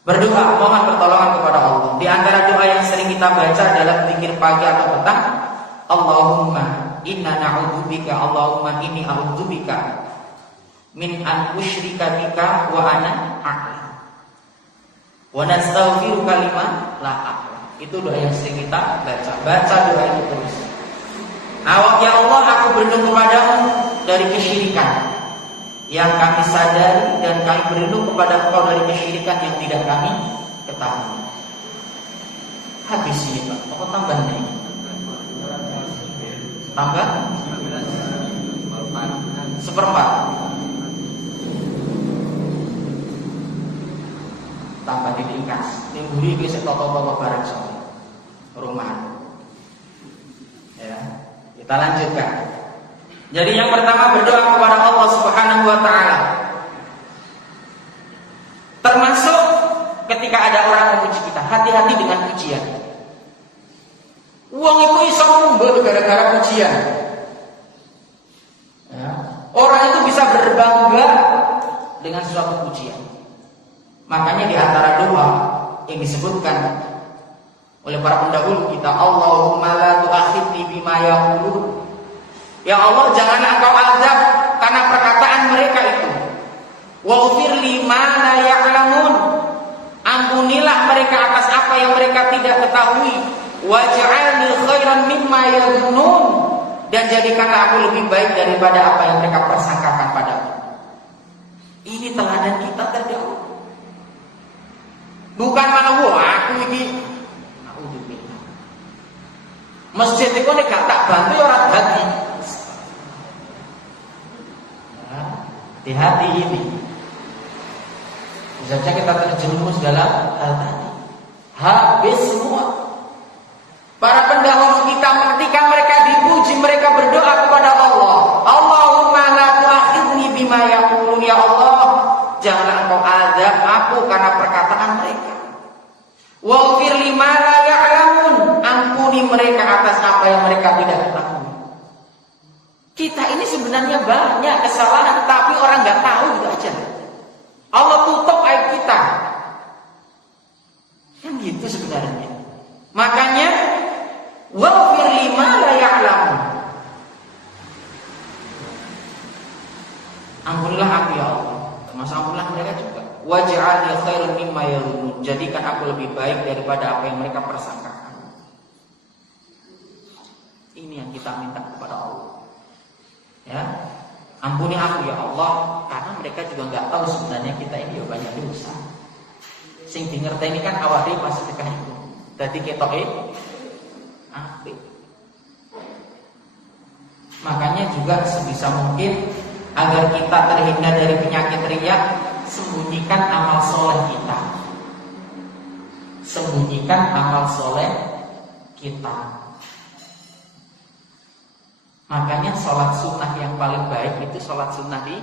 Berdoa, mohon pertolongan kepada Allah. Di antara doa yang sering kita baca dalam zikir pagi atau petang, Allahumma inna na'udzubika, Allahumma inni a'udzubika min an usyrika bika wa ana a'lam wa nastaghfiruka lima la a'lam. Itu doa yang sering kita baca. Baca doa itu terus. Ya Allah, aku berlindung kepadamu dari kesyirikan yang kami sadari, dan kami berlindung kepada Engkau dari kesyirikan yang tidak kami ketahui. Habis ini Pak, mau tambah nih? Tambah? Seperempat. Tambah ditingkas. Timbuli bisa toto-toto bareng sama rumah. Ya, kita lanjutkan. Jadi yang pertama, berdoa kepada Allah Subhanahu wa taala. Termasuk ketika ada orang memuji kita, hati-hati dengan pujian. Uang itu iso ngumbul gara-gara pujian. Ya. Orang itu bisa berbangga dengan suatu pujian. Makanya di antara doa yang disebutkan oleh para pendahulu kita, Allahumma la tu'akhidni bima yaqulun. Ya Allah, jangan Engkau azab karena perkataan mereka itu. Waghfir li ma la ya'lamun. Ampunilah mereka atas apa yang mereka tidak ketahui. Waj'alni khairan mimma yadhunnun. Dan jadikanlah aku lebih baik daripada apa yang mereka persangkakan padaku. Ini teladan kita terdahulu. Bukan mana aku ini. Alhamdulillah. Masjid itu nek gak tak bantu orang hati. Hati-hati ini. Bisa saja kita terjerumus dalam hal tadi. Habis semua. Para pendahulu kita ketika mereka dipuji, mereka berdoa kepada Allah. Allahumma la tu'akhidni bima yaqulun, ya Allah, janganlah Engkau azab aku karena perkataan mereka. Waghfir lima la ya'lamun. Ampuni mereka atas apa yang mereka tidak ketahui. Kita ini sebenarnya banyak kesalahan, tapi orang nggak tahu gitu aja. Allah tutup aib kita. Yang gitu sebenarnya. Makanya waghfir lima la ya'lamun. Ampunilah aku ya Allah. Termasuk ampunilah mereka juga. Waj'alni khairan mimma yadhunnun. Jadikan aku lebih baik daripada apa yang mereka persangkakan. Ini yang kita minta kepada Allah. Ya, ampuni aku ya Allah, karena mereka juga nggak tahu sebenarnya kita ini ya banyak dosa. Sing dingerti ini kan awake pasti tekan itu. Dadi ketoke apik. Makanya juga sebisa mungkin agar kita terhindar dari penyakit riya, sembunyikan amal soleh kita. Sembunyikan amal soleh kita. Makanya sholat sunnah yang paling baik itu sholat sunnah di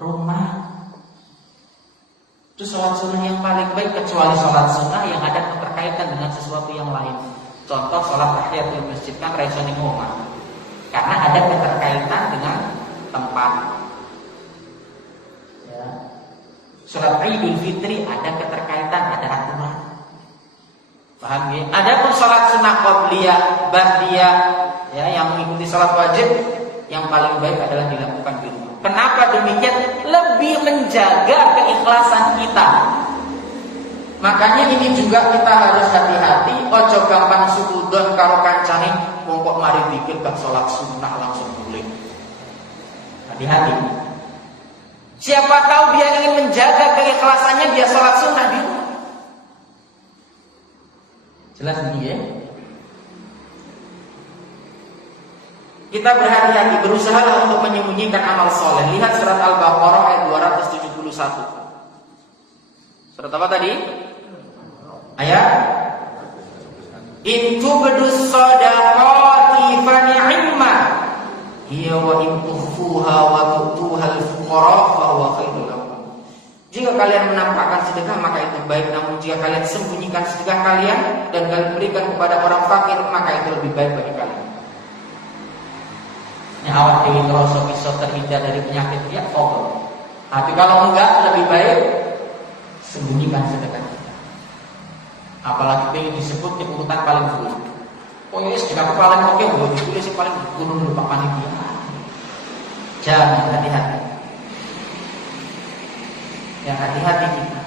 rumah. Itu sholat sunnah yang paling baik, kecuali sholat sunnah yang ada keterkaitan dengan sesuatu yang lain. Contoh sholat tahiyatul masjid kan raiso ning omah. Karena ada keterkaitan dengan tempat. Ya. Sholat Idul Fitri ada keterkaitan, ada aturan. Paham ya? Adapun sholat sunnah qabliyah, ba'diyah, ya, yang mengikuti sholat wajib, yang paling baik adalah dilakukan di rumah. Kenapa demikian? Lebih menjaga keikhlasan kita. Makanya ini juga kita harus hati-hati. Ojo gampang sudon karo kancane wong kok mari dikir gak sholat sunnah langsung boleh. Hati-hati. Siapa tahu dia ingin menjaga keikhlasannya, dia sholat sunnah di rumah. Jelas ini ya? Kita berhati-hati, berusaha untuk menyembunyikan amal soleh. Lihat surat Al-Baqarah ayat 271. Surat apa tadi? Ayat in tubdus shadaqati fa ni'ma hiya wa in tukhfuha wa tu'tuhal fuqara fa huwa khairul lakum. Jika kalian menampakkan sedekah maka itu baik, namun jika kalian sembunyikan sedekah kalian dan kalian berikan kepada orang fakir maka itu lebih baik bagi kalian. awak dewi ngerasa bisa terhindar dari penyakit dia, oke. Tapi kalau enggak, lebih baik sembunyikan sedekah kita. Apalagi pengen disebut di urutan paling buruk. Oh ya, sedekah paling oke, boleh ditulis paling gunung lupa panitia. Jangan, hati-hati. Ya, hati-hati kita.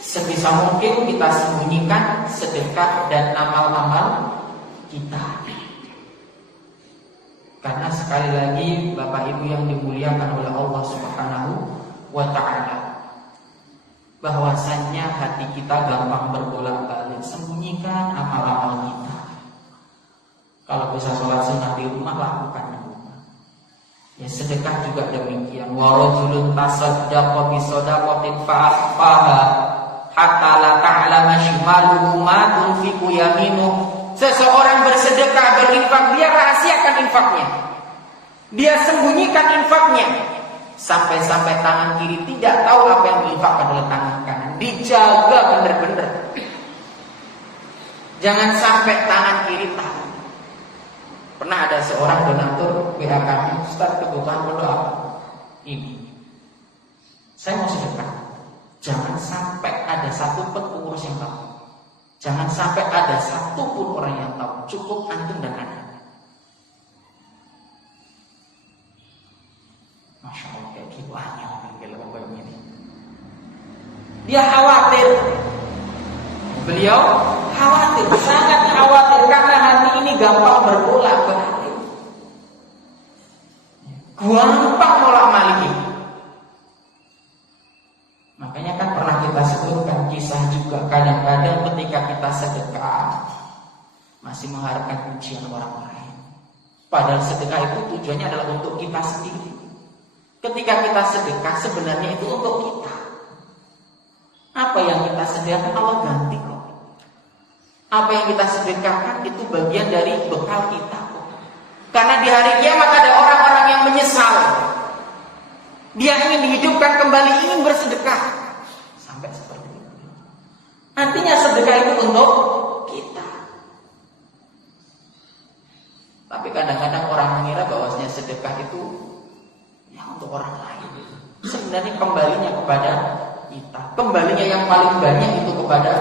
Sebisa mungkin kita sembunyikan sedekah dan amal-amal kita. Karena sekali lagi Bapak Ibu yang dimuliakan oleh Allah Subhanahu wa ta'ala, bahwasannya hati kita gampang berbolak-balik. Sembunyikan amal-amal kita. Kalau bisa sholat sunnah di rumah, lakukan di rumah. Ya, sedekah juga demikian. Wa rajulun tasaddaqa bi shadaqatin fa'akhfaha hatta la ta'lama shimaluhu ma tunfiqu yaminuhu. Seseorang bersedekah, berinfak, dia rahasiakan infaknya. Dia sembunyikan infaknya. Sampai-sampai tangan kiri tidak tahu apa yang diinfakkan oleh tangan kanan. Dijaga benar-benar. Jangan sampai tangan kiri tahu. Pernah ada seorang donatur WA kami, Ustaz, kebutuhan berdoa ini. Saya mau sedekah. Jangan sampai ada satu pun pengurus yang tahu. Jangan sampai ada satu pun orang yang tahu. Cukup antum dan anak. Masya Allah, kayak gitu hanya kalau ini. Dia khawatir. Beliau khawatir, sangat khawatir karena hati ini gampang berbolak-balik. Gampang bolak-balik. Makanya kan pernah kita sebutkan kisah juga, kadang-kadang ketika kita sedekah masih mengharapkan pujian orang lain. Padahal sedekah itu tujuannya adalah untuk kita sendiri. Ketika kita sedekah sebenarnya itu untuk kita. Apa yang kita sedekahkan Allah ganti kok. Apa yang kita sedekahkan itu bagian dari bekal kita kok. Karena di hari kiamat ada orang-orang yang menyesal. Dia ingin dihidupkan kembali, ingin bersedekah. Sampai seperti itu. Artinya sedekah itu untuk kita. Tapi kadang-kadang orang mengira bahwasanya sedekah itu ya untuk orang lain. Sebenarnya kembalinya kepada kita. Kembalinya yang paling banyak itu kepada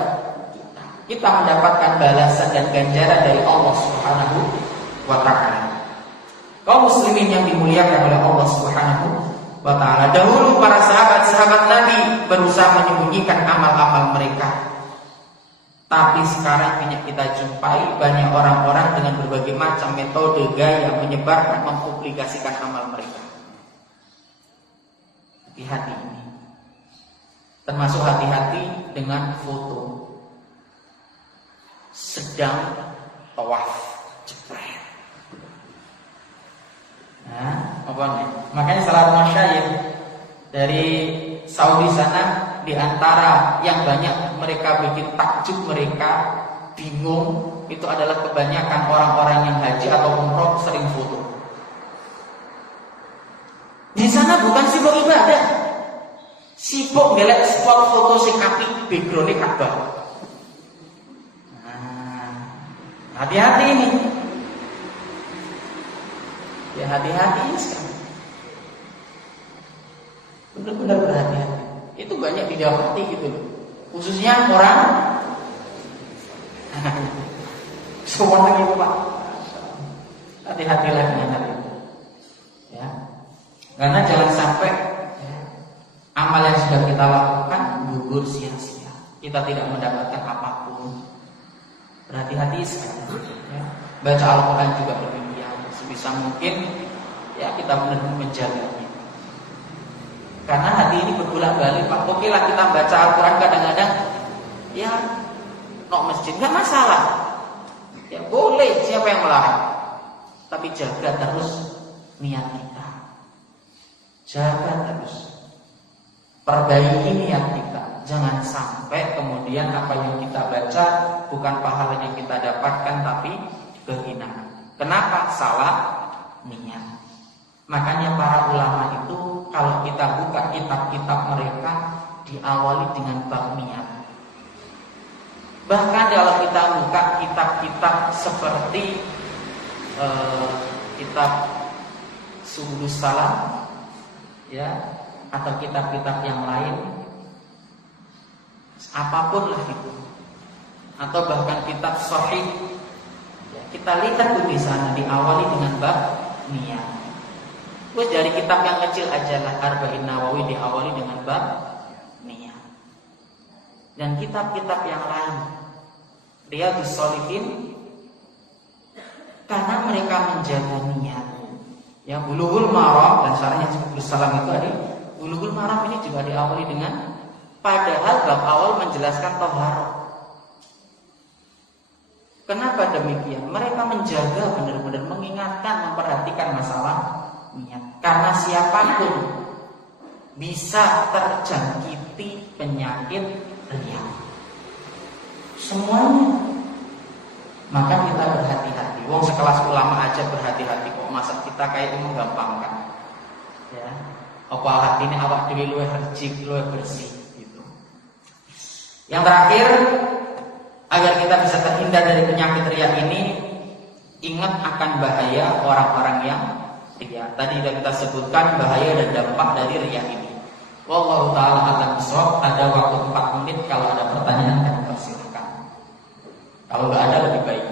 kita. Kita mendapatkan balasan dan ganjaran dari Allah Subhanahu wa ta'ala. Kaum muslimin yang dimuliakan oleh Allah Subhanahu wa ta'ala, dahulu para sahabat-sahabat Nabi berusaha menyembunyikan amal-amal mereka. Tapi sekarang banyak kita jumpai banyak orang-orang dengan berbagai macam metode gaya menyebarkan, mempublikasikan amal mereka. Hati-hati ini. Termasuk hati-hati dengan foto sedang tawaf jepret. Nah, apa nih? Makanya salah masyayikh dari Saudi sana, di antara yang banyak mereka bikin takjub, mereka bingung, itu adalah kebanyakan orang-orang yang haji atau umroh sering foto. Di sana bukan sibuk ibadah, sibuk ngelek spot foto sing apik, background-e Ka'bah. Nah, hati-hati ini. Ya hati-hati sekali. Benar-benar berhati-hati. Itu banyak didapati gitu loh. Khususnya orang semua lagi Pak. Hati-hatilah dengan hal itu. Ya. Karena jangan sampai amal yang sudah kita lakukan gugur sia-sia. Kita tidak mendapatkan apapun. Berhati-hati sekali. Ya. Baca Al-Quran juga demikian. Sebisa mungkin ya kita benar-benar menjaganya. Karena hati ini berbolak-balik Pak. Oke lah kita baca Al-Quran kadang-kadang ya nok masjid nggak masalah. Ya boleh, siapa yang melarang. Tapi jaga terus niat kita. Jaga terus. Perbaiki niat kita. Jangan sampai kemudian apa yang kita baca bukan pahala yang kita dapatkan tapi kehinaan. Kenapa? Salah niat. Makanya para ulama itu kalau kita buka kitab-kitab mereka diawali dengan bab niat. Bahkan kalau kita buka kitab-kitab seperti kitab Subulus Salam, ya, atau kitab-kitab yang lain, apapun lah itu, atau bahkan kitab Sahih, ya, kita lihat tuh di sana diawali dengan bab niat. Terus dari kitab yang kecil aja lah, Arba'in Nawawi diawali dengan bab niat. Dan kitab-kitab yang lain, Riyadhus Shalihin, karena mereka menjaga niat. Ya, Bulughul Maram dan syarahnya Subulus Salam itu ada. Bulughul Maram ini juga diawali dengan, padahal bab awal menjelaskan thaharah. Kenapa demikian? Mereka menjaga benar-benar, mengingatkan, memperhatikan masalah niat. Karena siapapun bisa terjangkiti penyakit riya. Semuanya. Maka kita berhati-hati. Wong sekelas ulama aja berhati-hati kok, masa kita kayak itu menggampangkan. Ya. Apa hatine awak dhewe luwih resik, luwih bersih gitu. Yang terakhir, agar kita bisa terhindar dari penyakit riya ini, ingat akan bahaya orang-orang yang riya. Tadi sudah kita sebutkan bahaya dan dampak dari riya ini. Wallahu taala a'lam bishawab. Ada waktu 4 menit, kalau ada pertanyaan kami persilahkan. Kalau nggak ada lebih baik.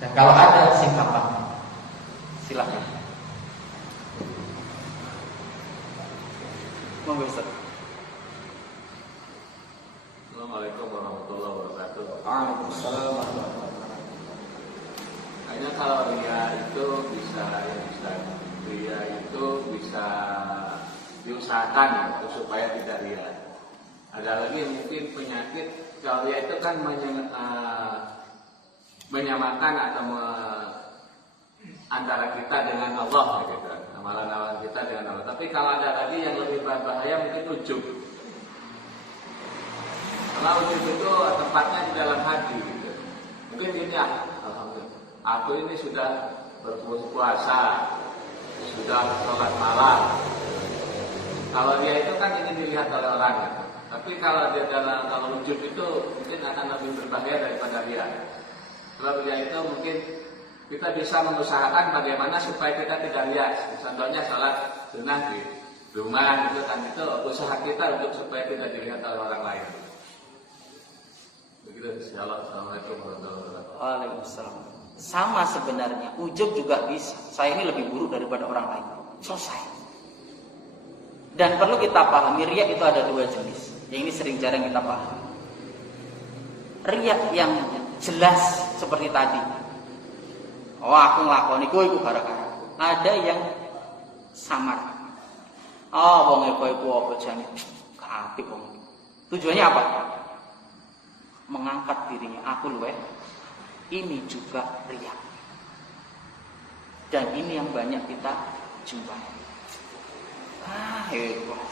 Dan kalau ada singkatan, silakan. Monggo Ustaz. Assalamualaikum warahmatullahi wabarakatuh. Waalaikumsalam warahmatullahi wabarakatuh. Hanya kalau ria itu bisa diusahakan ya, supaya tidak ria. Ada lagi mungkin penyakit kalau ria itu kan menyamakan atau antara kita dengan Allah gitu, amalan-amalan kita dengan Allah. Tapi kalau ada lagi yang lebih berbahaya mungkin ujub. Karena ujub itu tempatnya di dalam hati gitu. Mungkin gini ya, alhamdulillah, aku ini sudah berpuasa, sudah sholat malam. Kalau dia itu kan ingin dilihat oleh orang gitu. Tapi kalau ujub itu mungkin akan lebih berbahaya daripada dia. Kalau dia itu mungkin kita bisa mengusahakan bagaimana supaya kita tidak rias. Contohnya sholat sunnah di rumah gitu kan, itu usaha kita untuk supaya tidak dilihat oleh orang lain. Begitu. Assalamualaikum warahmatullahi wabarakatuh. Waalaikumsalam. Sama sebenarnya, ujub juga bisa. Saya ini lebih buruk daripada orang lain. Selesai. Dan perlu kita pahami, riya itu ada 2 jenis. Yang ini sering jarang kita pahami. Riya yang jelas seperti tadi. Oh, aku nglakoni kuwi iku gara-gara. Ada yang samar. Oh, wong iku apa jane? Apik wong. Tujuannya apa? Mengangkat dirinya, aku luweh. Ini juga riya. Dan ini yang banyak kita jumpai. Hebat.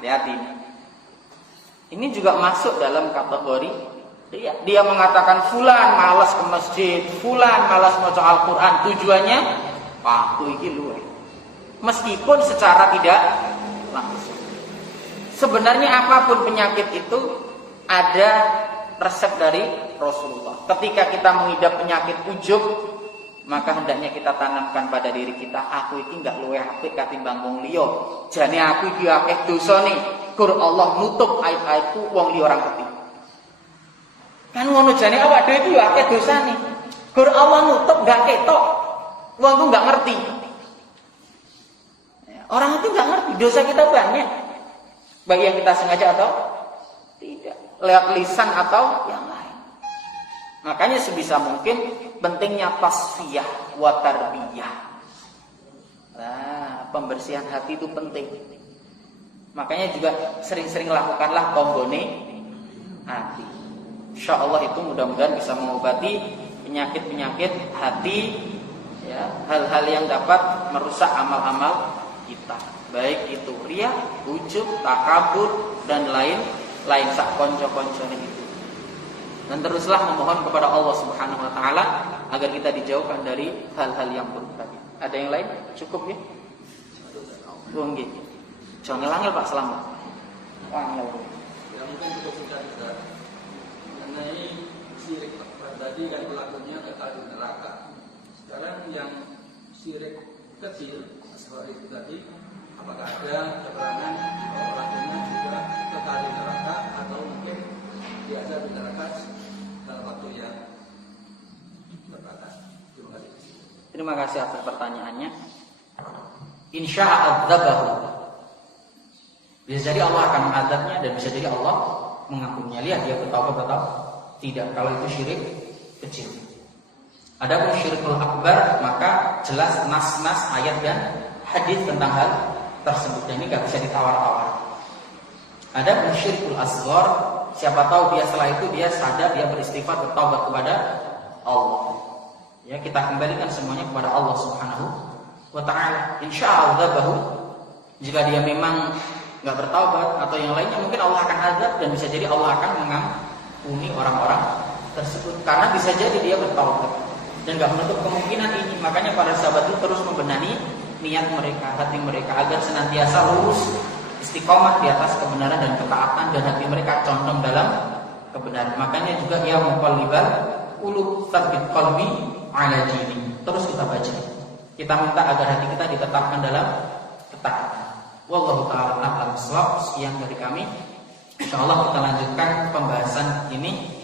Lihat ini. Ini juga masuk dalam kategori riya. Dia mengatakan fulan malas ke masjid, fulan malas maca Al-Qur'an. Tujuannya aku iki luweh. Meskipun secara tidak langsung. Sebenarnya apapun penyakit itu ada resep dari Rasulullah. Ketika kita mengidap penyakit ujub, maka hendaknya kita tanamkan pada diri kita, aku iki enggak luweh apik katimbang wong liya. Jane aku iki akeh dosane, gur Allah nutup aib-aibku wong liya ora ngerti. Kan ngono jane awak dhewe iki akeh dosane. Gur Allah nutup enggak ketok. Wong ku enggak ngerti. Orang itu enggak ngerti, dosa kita banyak. Baik yang kita sengaja atau tidak, lewat lisan atau yang lain. Makanya sebisa mungkin pentingnya tasfiyah wa tarbiyah. Nah, pembersihan hati itu penting. Makanya juga sering-sering lakukanlah tombone hati. Insyaallah itu mudah-mudahan bisa mengobati penyakit-penyakit hati, ya, hal-hal yang dapat merusak amal-amal kita. Baik itu riya, ujub, takabur dan lain sak konco-koncone itu. Dan teruslah memohon kepada Allah Subhanahu wa taala agar kita dijauhkan dari hal-hal yang buruk tadi. Ada yang lain? Cukup ya? Nggih. Jangan langil Pak Selamat. Angel. Ya mungkin cukup sudah mengenai syirik tadi kan pelakunya kekal di neraka. Sekarang yang syirik kecil seperti itu tadi, apakah ada keterangan bahwa pelakunya juga kekal di neraka atau mungkin diazab di neraka dalam waktu yang terbatas? Terima kasih. Terima kasih atas pertanyaannya. Insya'adzabahu. Bisa jadi Allah akan mengadabnya dan bisa jadi Allah mengampunnya. Lihat dia bertaubat atau tidak. Kalau itu syirik kecil. Adapun syirkul akbar, maka jelas nas-nas ayat dan hadis tentang hal tersebut. Dan ini nggak bisa ditawar-tawar. Adapun syirkul asghar, siapa tahu dia setelah itu dia sadar, dia beristighfar, bertaubat kepada Allah. Ya, kita kembalikan semuanya kepada Allah Subhanahu wa ta'ala. Insya'adzabahu. Jika dia memang nggak bertaubat atau yang lainnya, mungkin Allah akan azab dan bisa jadi Allah akan mengampuni orang-orang tersebut karena bisa jadi dia bertaubat. Dan nggak menutup kemungkinan ini. Makanya para sahabat itu terus membenahi niat mereka, hati mereka agar senantiasa lurus, istiqomah di atas kebenaran dan ketaatan, dan hati mereka condong dalam kebenaran. Makanya juga ya muqallibal qulub tsabbit qalbi ala dini. Terus kita baca. Kita minta agar hati kita ditetapkan dalam ketaatan. Wallahu ta'ala a'lam bishawab. Sekian dari kami. Insyaallah kita lanjutkan pembahasan ini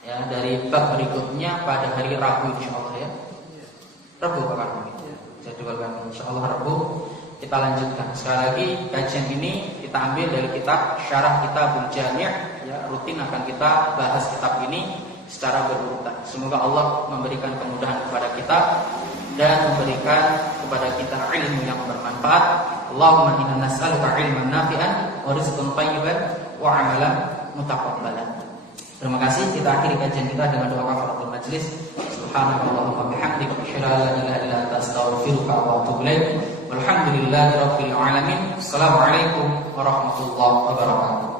ya dari bab berikutnya pada hari Rabu insyaallah ya. Rabu Pak. Jadwalkan insyaallah Rabu kita lanjutkan. Sekali lagi kajian ini kita ambil dari kitab Syarah Kitabul Jami', ya, rutin akan kita bahas kitab ini secara berurutan. Semoga Allah memberikan kemudahan kepada kita dan memberikan kepada kita ilmu yang bermanfaat. Allahumma inna nas'aluka ilman nafi'an wa rizqan thayyiban wa 'amalan mutaqabbalan. Terima kasih. Kita akhiri kajian kita dengan doa kafaratul majlis. Subhanallahumma bihamdika asyhadu an la ilaha illa anta astaghfiruka wa atubu ilaik. Walhamdulillahirabbil alamin. Assalamualaikum warahmatullahi wabarakatuh.